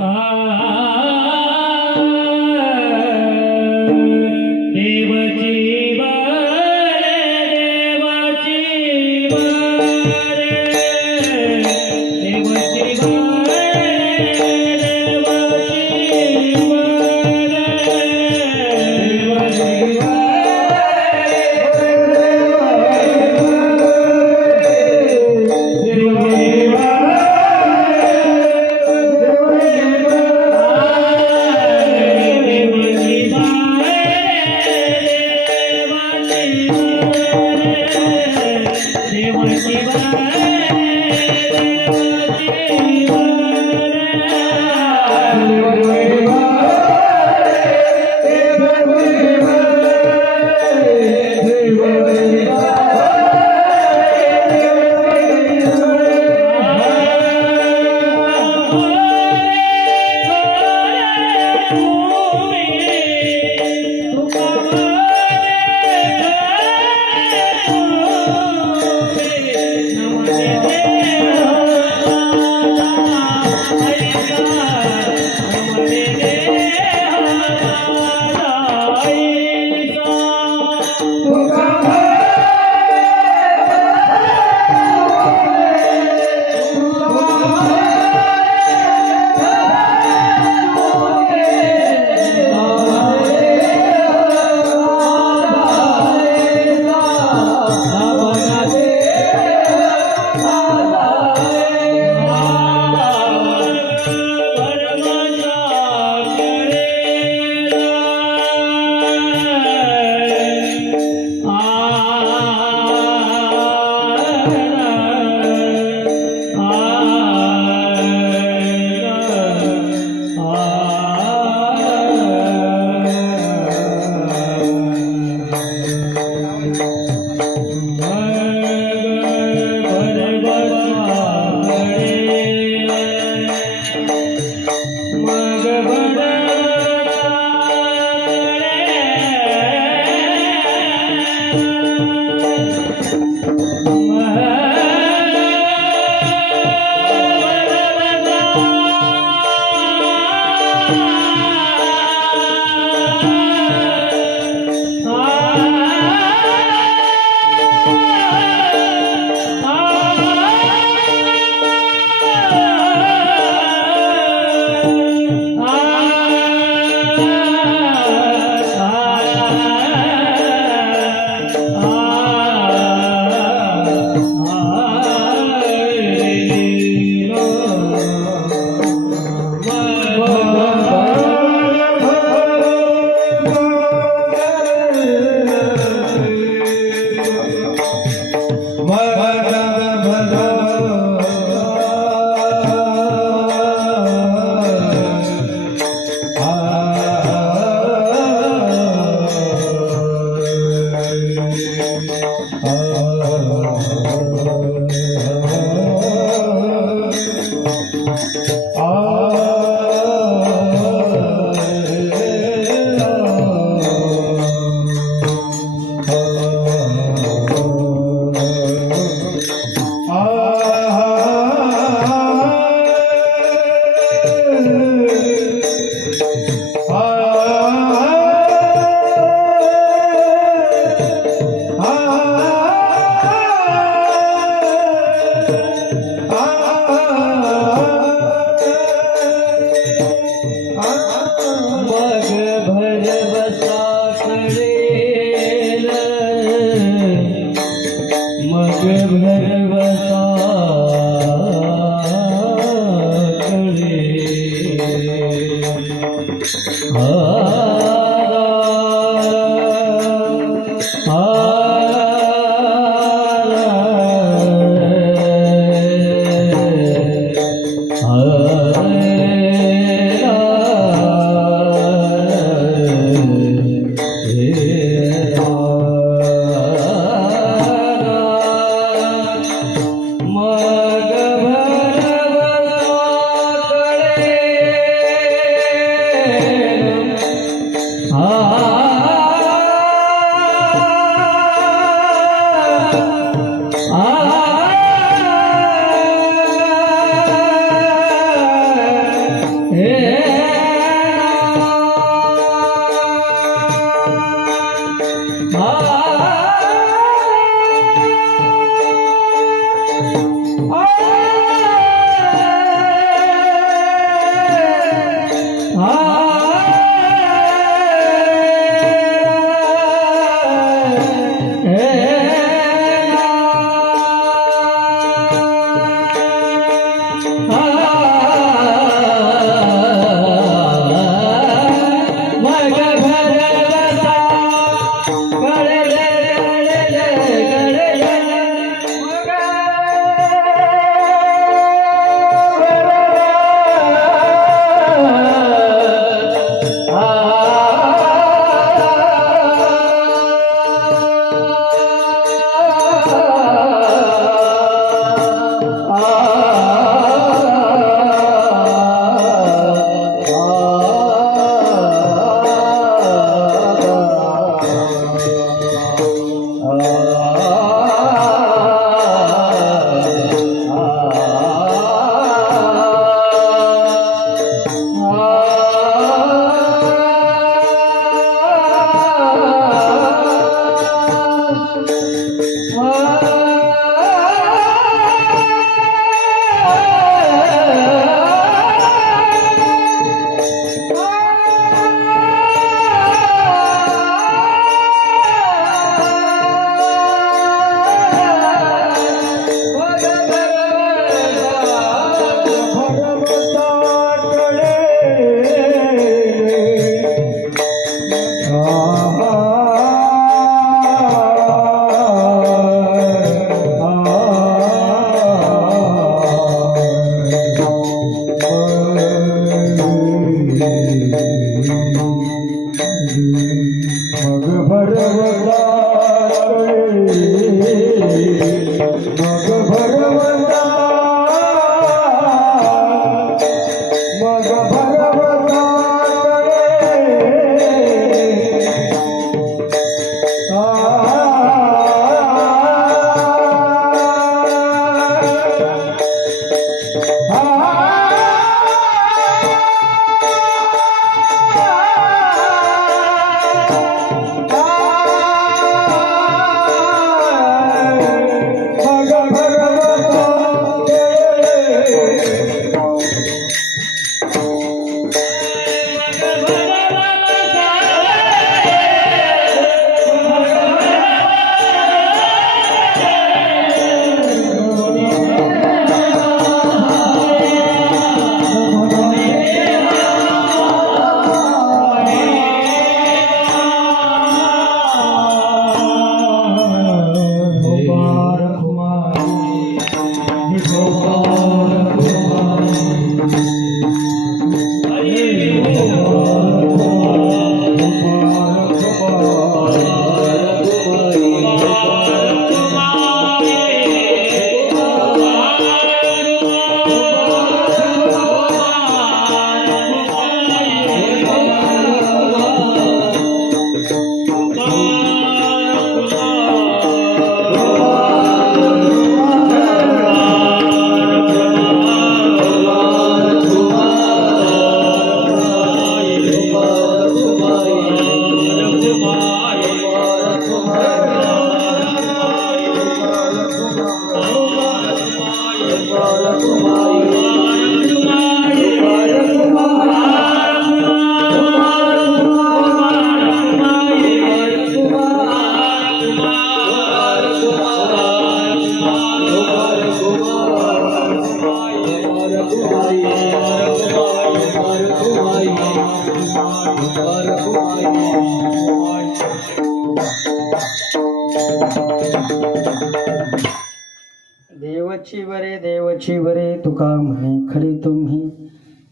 देवची बरे तुका म्हणे खरे तुम्ही.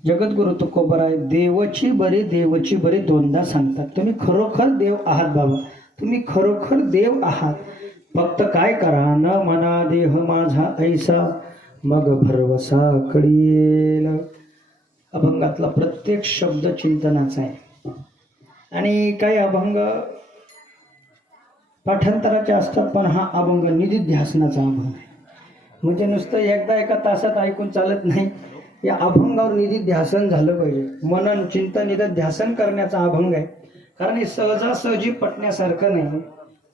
जगद्गुरु तुकोबराय देवची बरे दोनदा सांगतात. तुम्ही खरोखर देव आहात बाबा, तुम्ही खरोखर देव आहात. फक्त काय करा, न मना देह माझा ऐसा मग भरवसा कळेल. अभंगातला प्रत्येक शब्द चिंतनाचा आहे. आणि काही अभंग पाठांतराचे असतात, पण हा अभंग निधिध्यासनाचा अभंग आहे. म्हणजे नुसतं एकदा एका तासात ऐकून चालत नाही, या अभंगावर निधिध्यासन झालं पाहिजे. मनन चिंतन निधिध्यासन करण्याचा अभंग आहे. कारण हे सहजासहजी पटण्यासारखं नाही,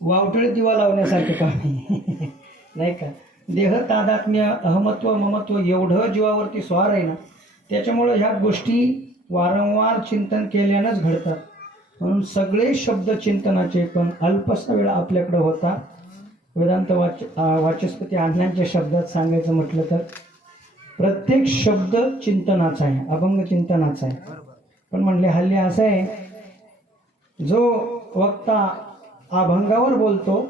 वावटळी दिवा लावण्यासारखं काम नाही. नाही का. देह तादात्म्य अहमत्व ममत्व एवढं जीवावरती स्वार आहे ना, त्याच्यामुळं ह्या गोष्टी वारंवार चिंतन केल्यानंच घडतात. म्हणून सगळे शब्द चिंतनाचे, पण अल्पसा वेळ आपल्याकडे होता. वेदांत वाचस्पती अण्णांच्या शब्दात सांगायचं म्हटलं तर प्रत्येक शब्द चिंतनाचा आहे, अभंग चिंतनाचा आहे. पण म्हणले हल्ली असं आहे, जो वक्ता अभंगावर बोलतो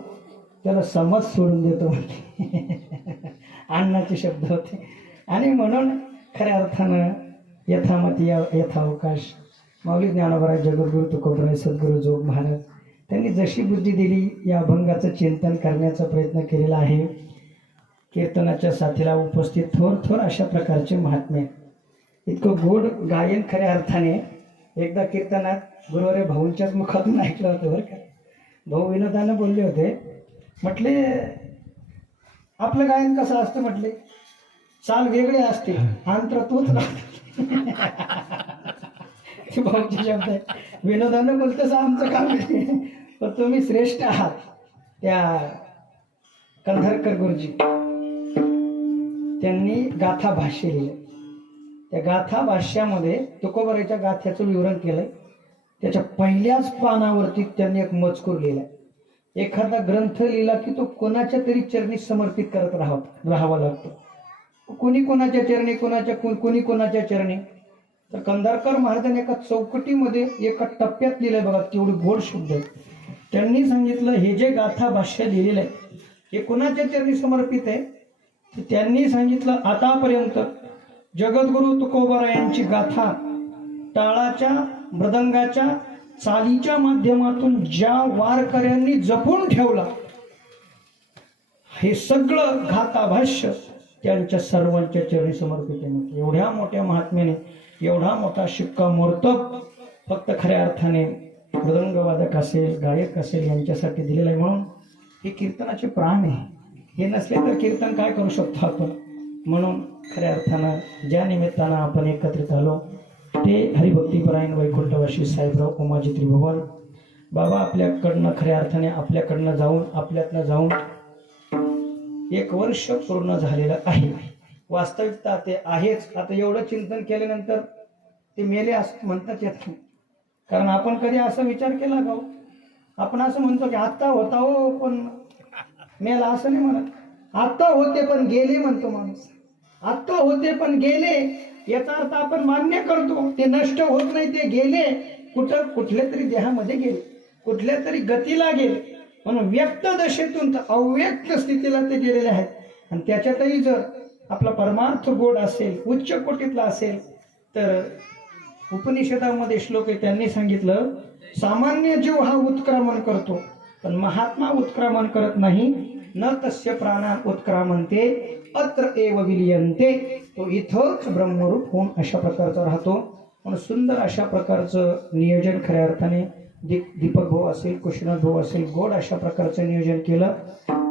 त्याला समज सोडून देतो म्हणते. अण्णाचे शब्द होते. आणि म्हणून खऱ्या अर्थानं यथामती यथावकाश माऊली ज्ञानोबा जगद्गुरु तुकोबराय सद्गुरु जोग महाराज त्यांनी जशी बुद्धी दिली या अभंगाचं चिंतन करण्याचा प्रयत्न केलेला आहे. कीर्तनाच्या साथीला उपस्थित थोर अशा प्रकारचे महात्मे, इतकं गोड गायन खऱ्या अर्थाने एकदा कीर्तनात गुरुवारे भाऊंच्याच मुखातून ऐकलं होतं बरं का. भाऊ विनोदानं बोलले होते, म्हटले आपलं गायन कसं असतं, म्हटले चाल वेगळे असते, अंतर तोच राहतो. भाऊचे शब्द आहे. विनोदानं बोलतंच आमचं काम आहे. पण तुम्ही श्रेष्ठ आहात. त्या कंधारकर गुरुजी त्यांनी गाथा भाष्य लिहिलं. त्या गाथा भाष्यामध्ये तुकोबरायच्या गाथ्याचं विवरण केलंय. त्याच्या पहिल्याच पानावरती त्यांनी एक मजकूर लिहिलाय. एखादा ग्रंथ लिहिला की तो कोणाच्या तरी चरणी समर्पित करत राहावा लागतो. कोणी कोणाच्या चरणी, कोणी कोणाच्या चरणी. तर कंधारकर महाराजांनी एका चौकटीमध्ये एका टप्प्यात लिहिलंय बघा, तेवढे गोड शब्द आहेत. त्यांनी सांगितलं हे जे गाथा भाष्य लिहिलेलं आहे हे कोणाच्या चरणी समर्पित आहे. त्यांनी सांगितलं आतापर्यंत जगद्गुरु तुकोबराय यांची गाथा टाळाच्या मृदंगाच्या चालीच्या माध्यमातून ज्या वारकऱ्यांनी जपून ठेवला, हे सगळं गाथा भाष्य त्यांच्या सर्वांच्या चरणी समर्पित आहे. एवढ्या मोठ्या महात्म्याने एवढा मोठा शिक्कामोर्तब फक्त खऱ्या अर्थाने मृदंगवादक असेल, गायक असेल यांच्यासाठी दिलेलं आहे. म्हणून हे कीर्तनाचे प्राण आहे. हे नसले तर कीर्तन काय करू शकतो आपण. म्हणून खऱ्या अर्थानं ज्या निमित्तानं आपण एकत्रित आलो ते हरिभक्तीपरायण वैकुंठवासी साहेबराव उमाजी त्रिभुवन बाबा आपल्याकडनं खऱ्या अर्थाने आपल्याकडनं जाऊन आपल्यातनं जाऊन 1 वर्ष पूर्ण झालेलं आहे. वास्तविकता ते आहेच. आता एवढं चिंतन केल्यानंतर ते मेले असं म्हणतात येत नाही. कारण आपण कधी असा विचार केला का, आपण असं म्हणतो की आत्ता होता हो पण मेला, असं नाही म्हणत. आत्ता होते पण गेले म्हणतो माणूस. आत्ता होते पण गेले याचा अर्थ आपण मान्य करतो, ते नष्ट होत नाही, ते गेले कुठं, कुठल्या तरी देहामध्ये गेले, कुठल्या तरी गतीला गेले. म्हणून व्यक्त दशेतून तर अव्यक्त स्थितीला ते गेलेले आहेत. आणि त्याच्यातही जर आपला परमार्थ गोड असेल, उच्च कोटीतला असेल, तर उपनिषदामध्ये श्लोक आहे त्यांनी सांगितलं सामान्य जीव हा उत्क्रमण करतो पण महात्मा उत्क्रमण करत नाही. न तस्य प्राणान उत्क्रामन्ते अत्र एव विलीयन्ते. तो इथंच ब्रह्मरूप होऊन अशा प्रकारचा राहतो. म्हणून सुंदर अशा प्रकारचं नियोजन खऱ्या अर्थाने दीपक भाऊ असेल, कुशनाथ भाऊ असेल, गोड अशा प्रकारचं नियोजन केलं.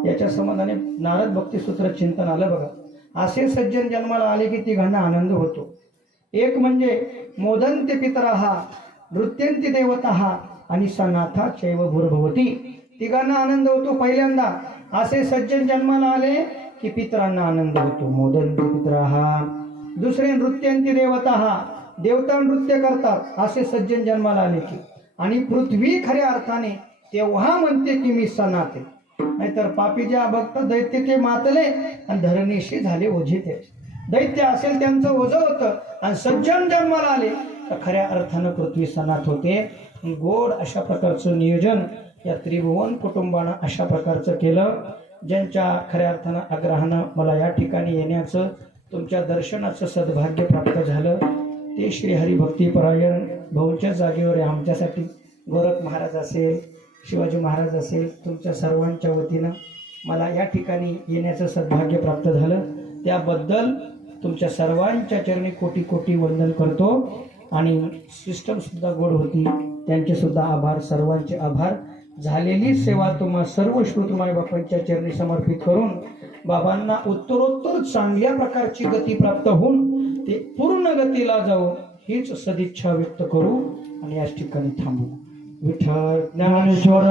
याच्या संबंधाने नारद भक्तिसूत्र चिंतन आलं बघा. असे सज्जन जन्माला आले की तिघांना आनंद होतो. एक म्हणजे मोदन्ते पितरः नृत्यन्ति देवतः आणि सनाथा चैव भूर्भवती. तिघांना आनंद होतो. पहिल्यांदा असे सज्जन जन्माला आले की पितरांना आनंद होतो. मोदंती पितराहा. दुसरे नृत्यांती देवता, देवता नृत्य करतात असे सज्जन जन्माला आले की. आणि पृथ्वी खऱ्या अर्थाने तेव्हा म्हणते की मी सनात आहे. नाहीतर पापी जे भक्त दैत्य ते मातले आणि धरणीशी झाले ओझे. ते दैत्य असेल त्यांचं ओझं होतं आणि सज्जन जन्माला आले तर खऱ्या अर्थानं पृथ्वी सनात होते. गोड अशा प्रकारचं नियोजन या त्रिभुवन कुटुंबानं अशा प्रकारचं केलं. ज्यांच्या खऱ्या अर्थानं आग्रहानं मला या ठिकाणी येण्याचं, तुमच्या दर्शनाचं सद्भाग्य प्राप्त झालं ते श्री हरिभक्तीपरायण भाऊच्या जागेवर आमच्यासाठी गोरख महाराज असेल, शिवाजी महाराज असेल, तुमच्या सर्वांच्या वतीनं मला या ठिकाणी येण्याचं सद्भाग्य प्राप्त झालं. त्याबद्दल तुमच्या सर्वांच्या चरणी कोटी कोटी वंदन करतो. आणि सिस्टमसुद्धा गोड होती, त्यांचे सुद्धा आभार, सर्वांचे आभार. झालेली सेवा तुम्हा सर्व श्रोतमाय बापांच्या चरणी समर्पित करून बाबांना उत्तरोत्तर चांगल्या प्रकारची गती प्राप्त होऊन ते पूर्ण गतीला जाऊ हीच सदिच्छा व्यक्त करू आणि याच ठिकाणी थांबू. विठ्ठल ज्ञानेश्वर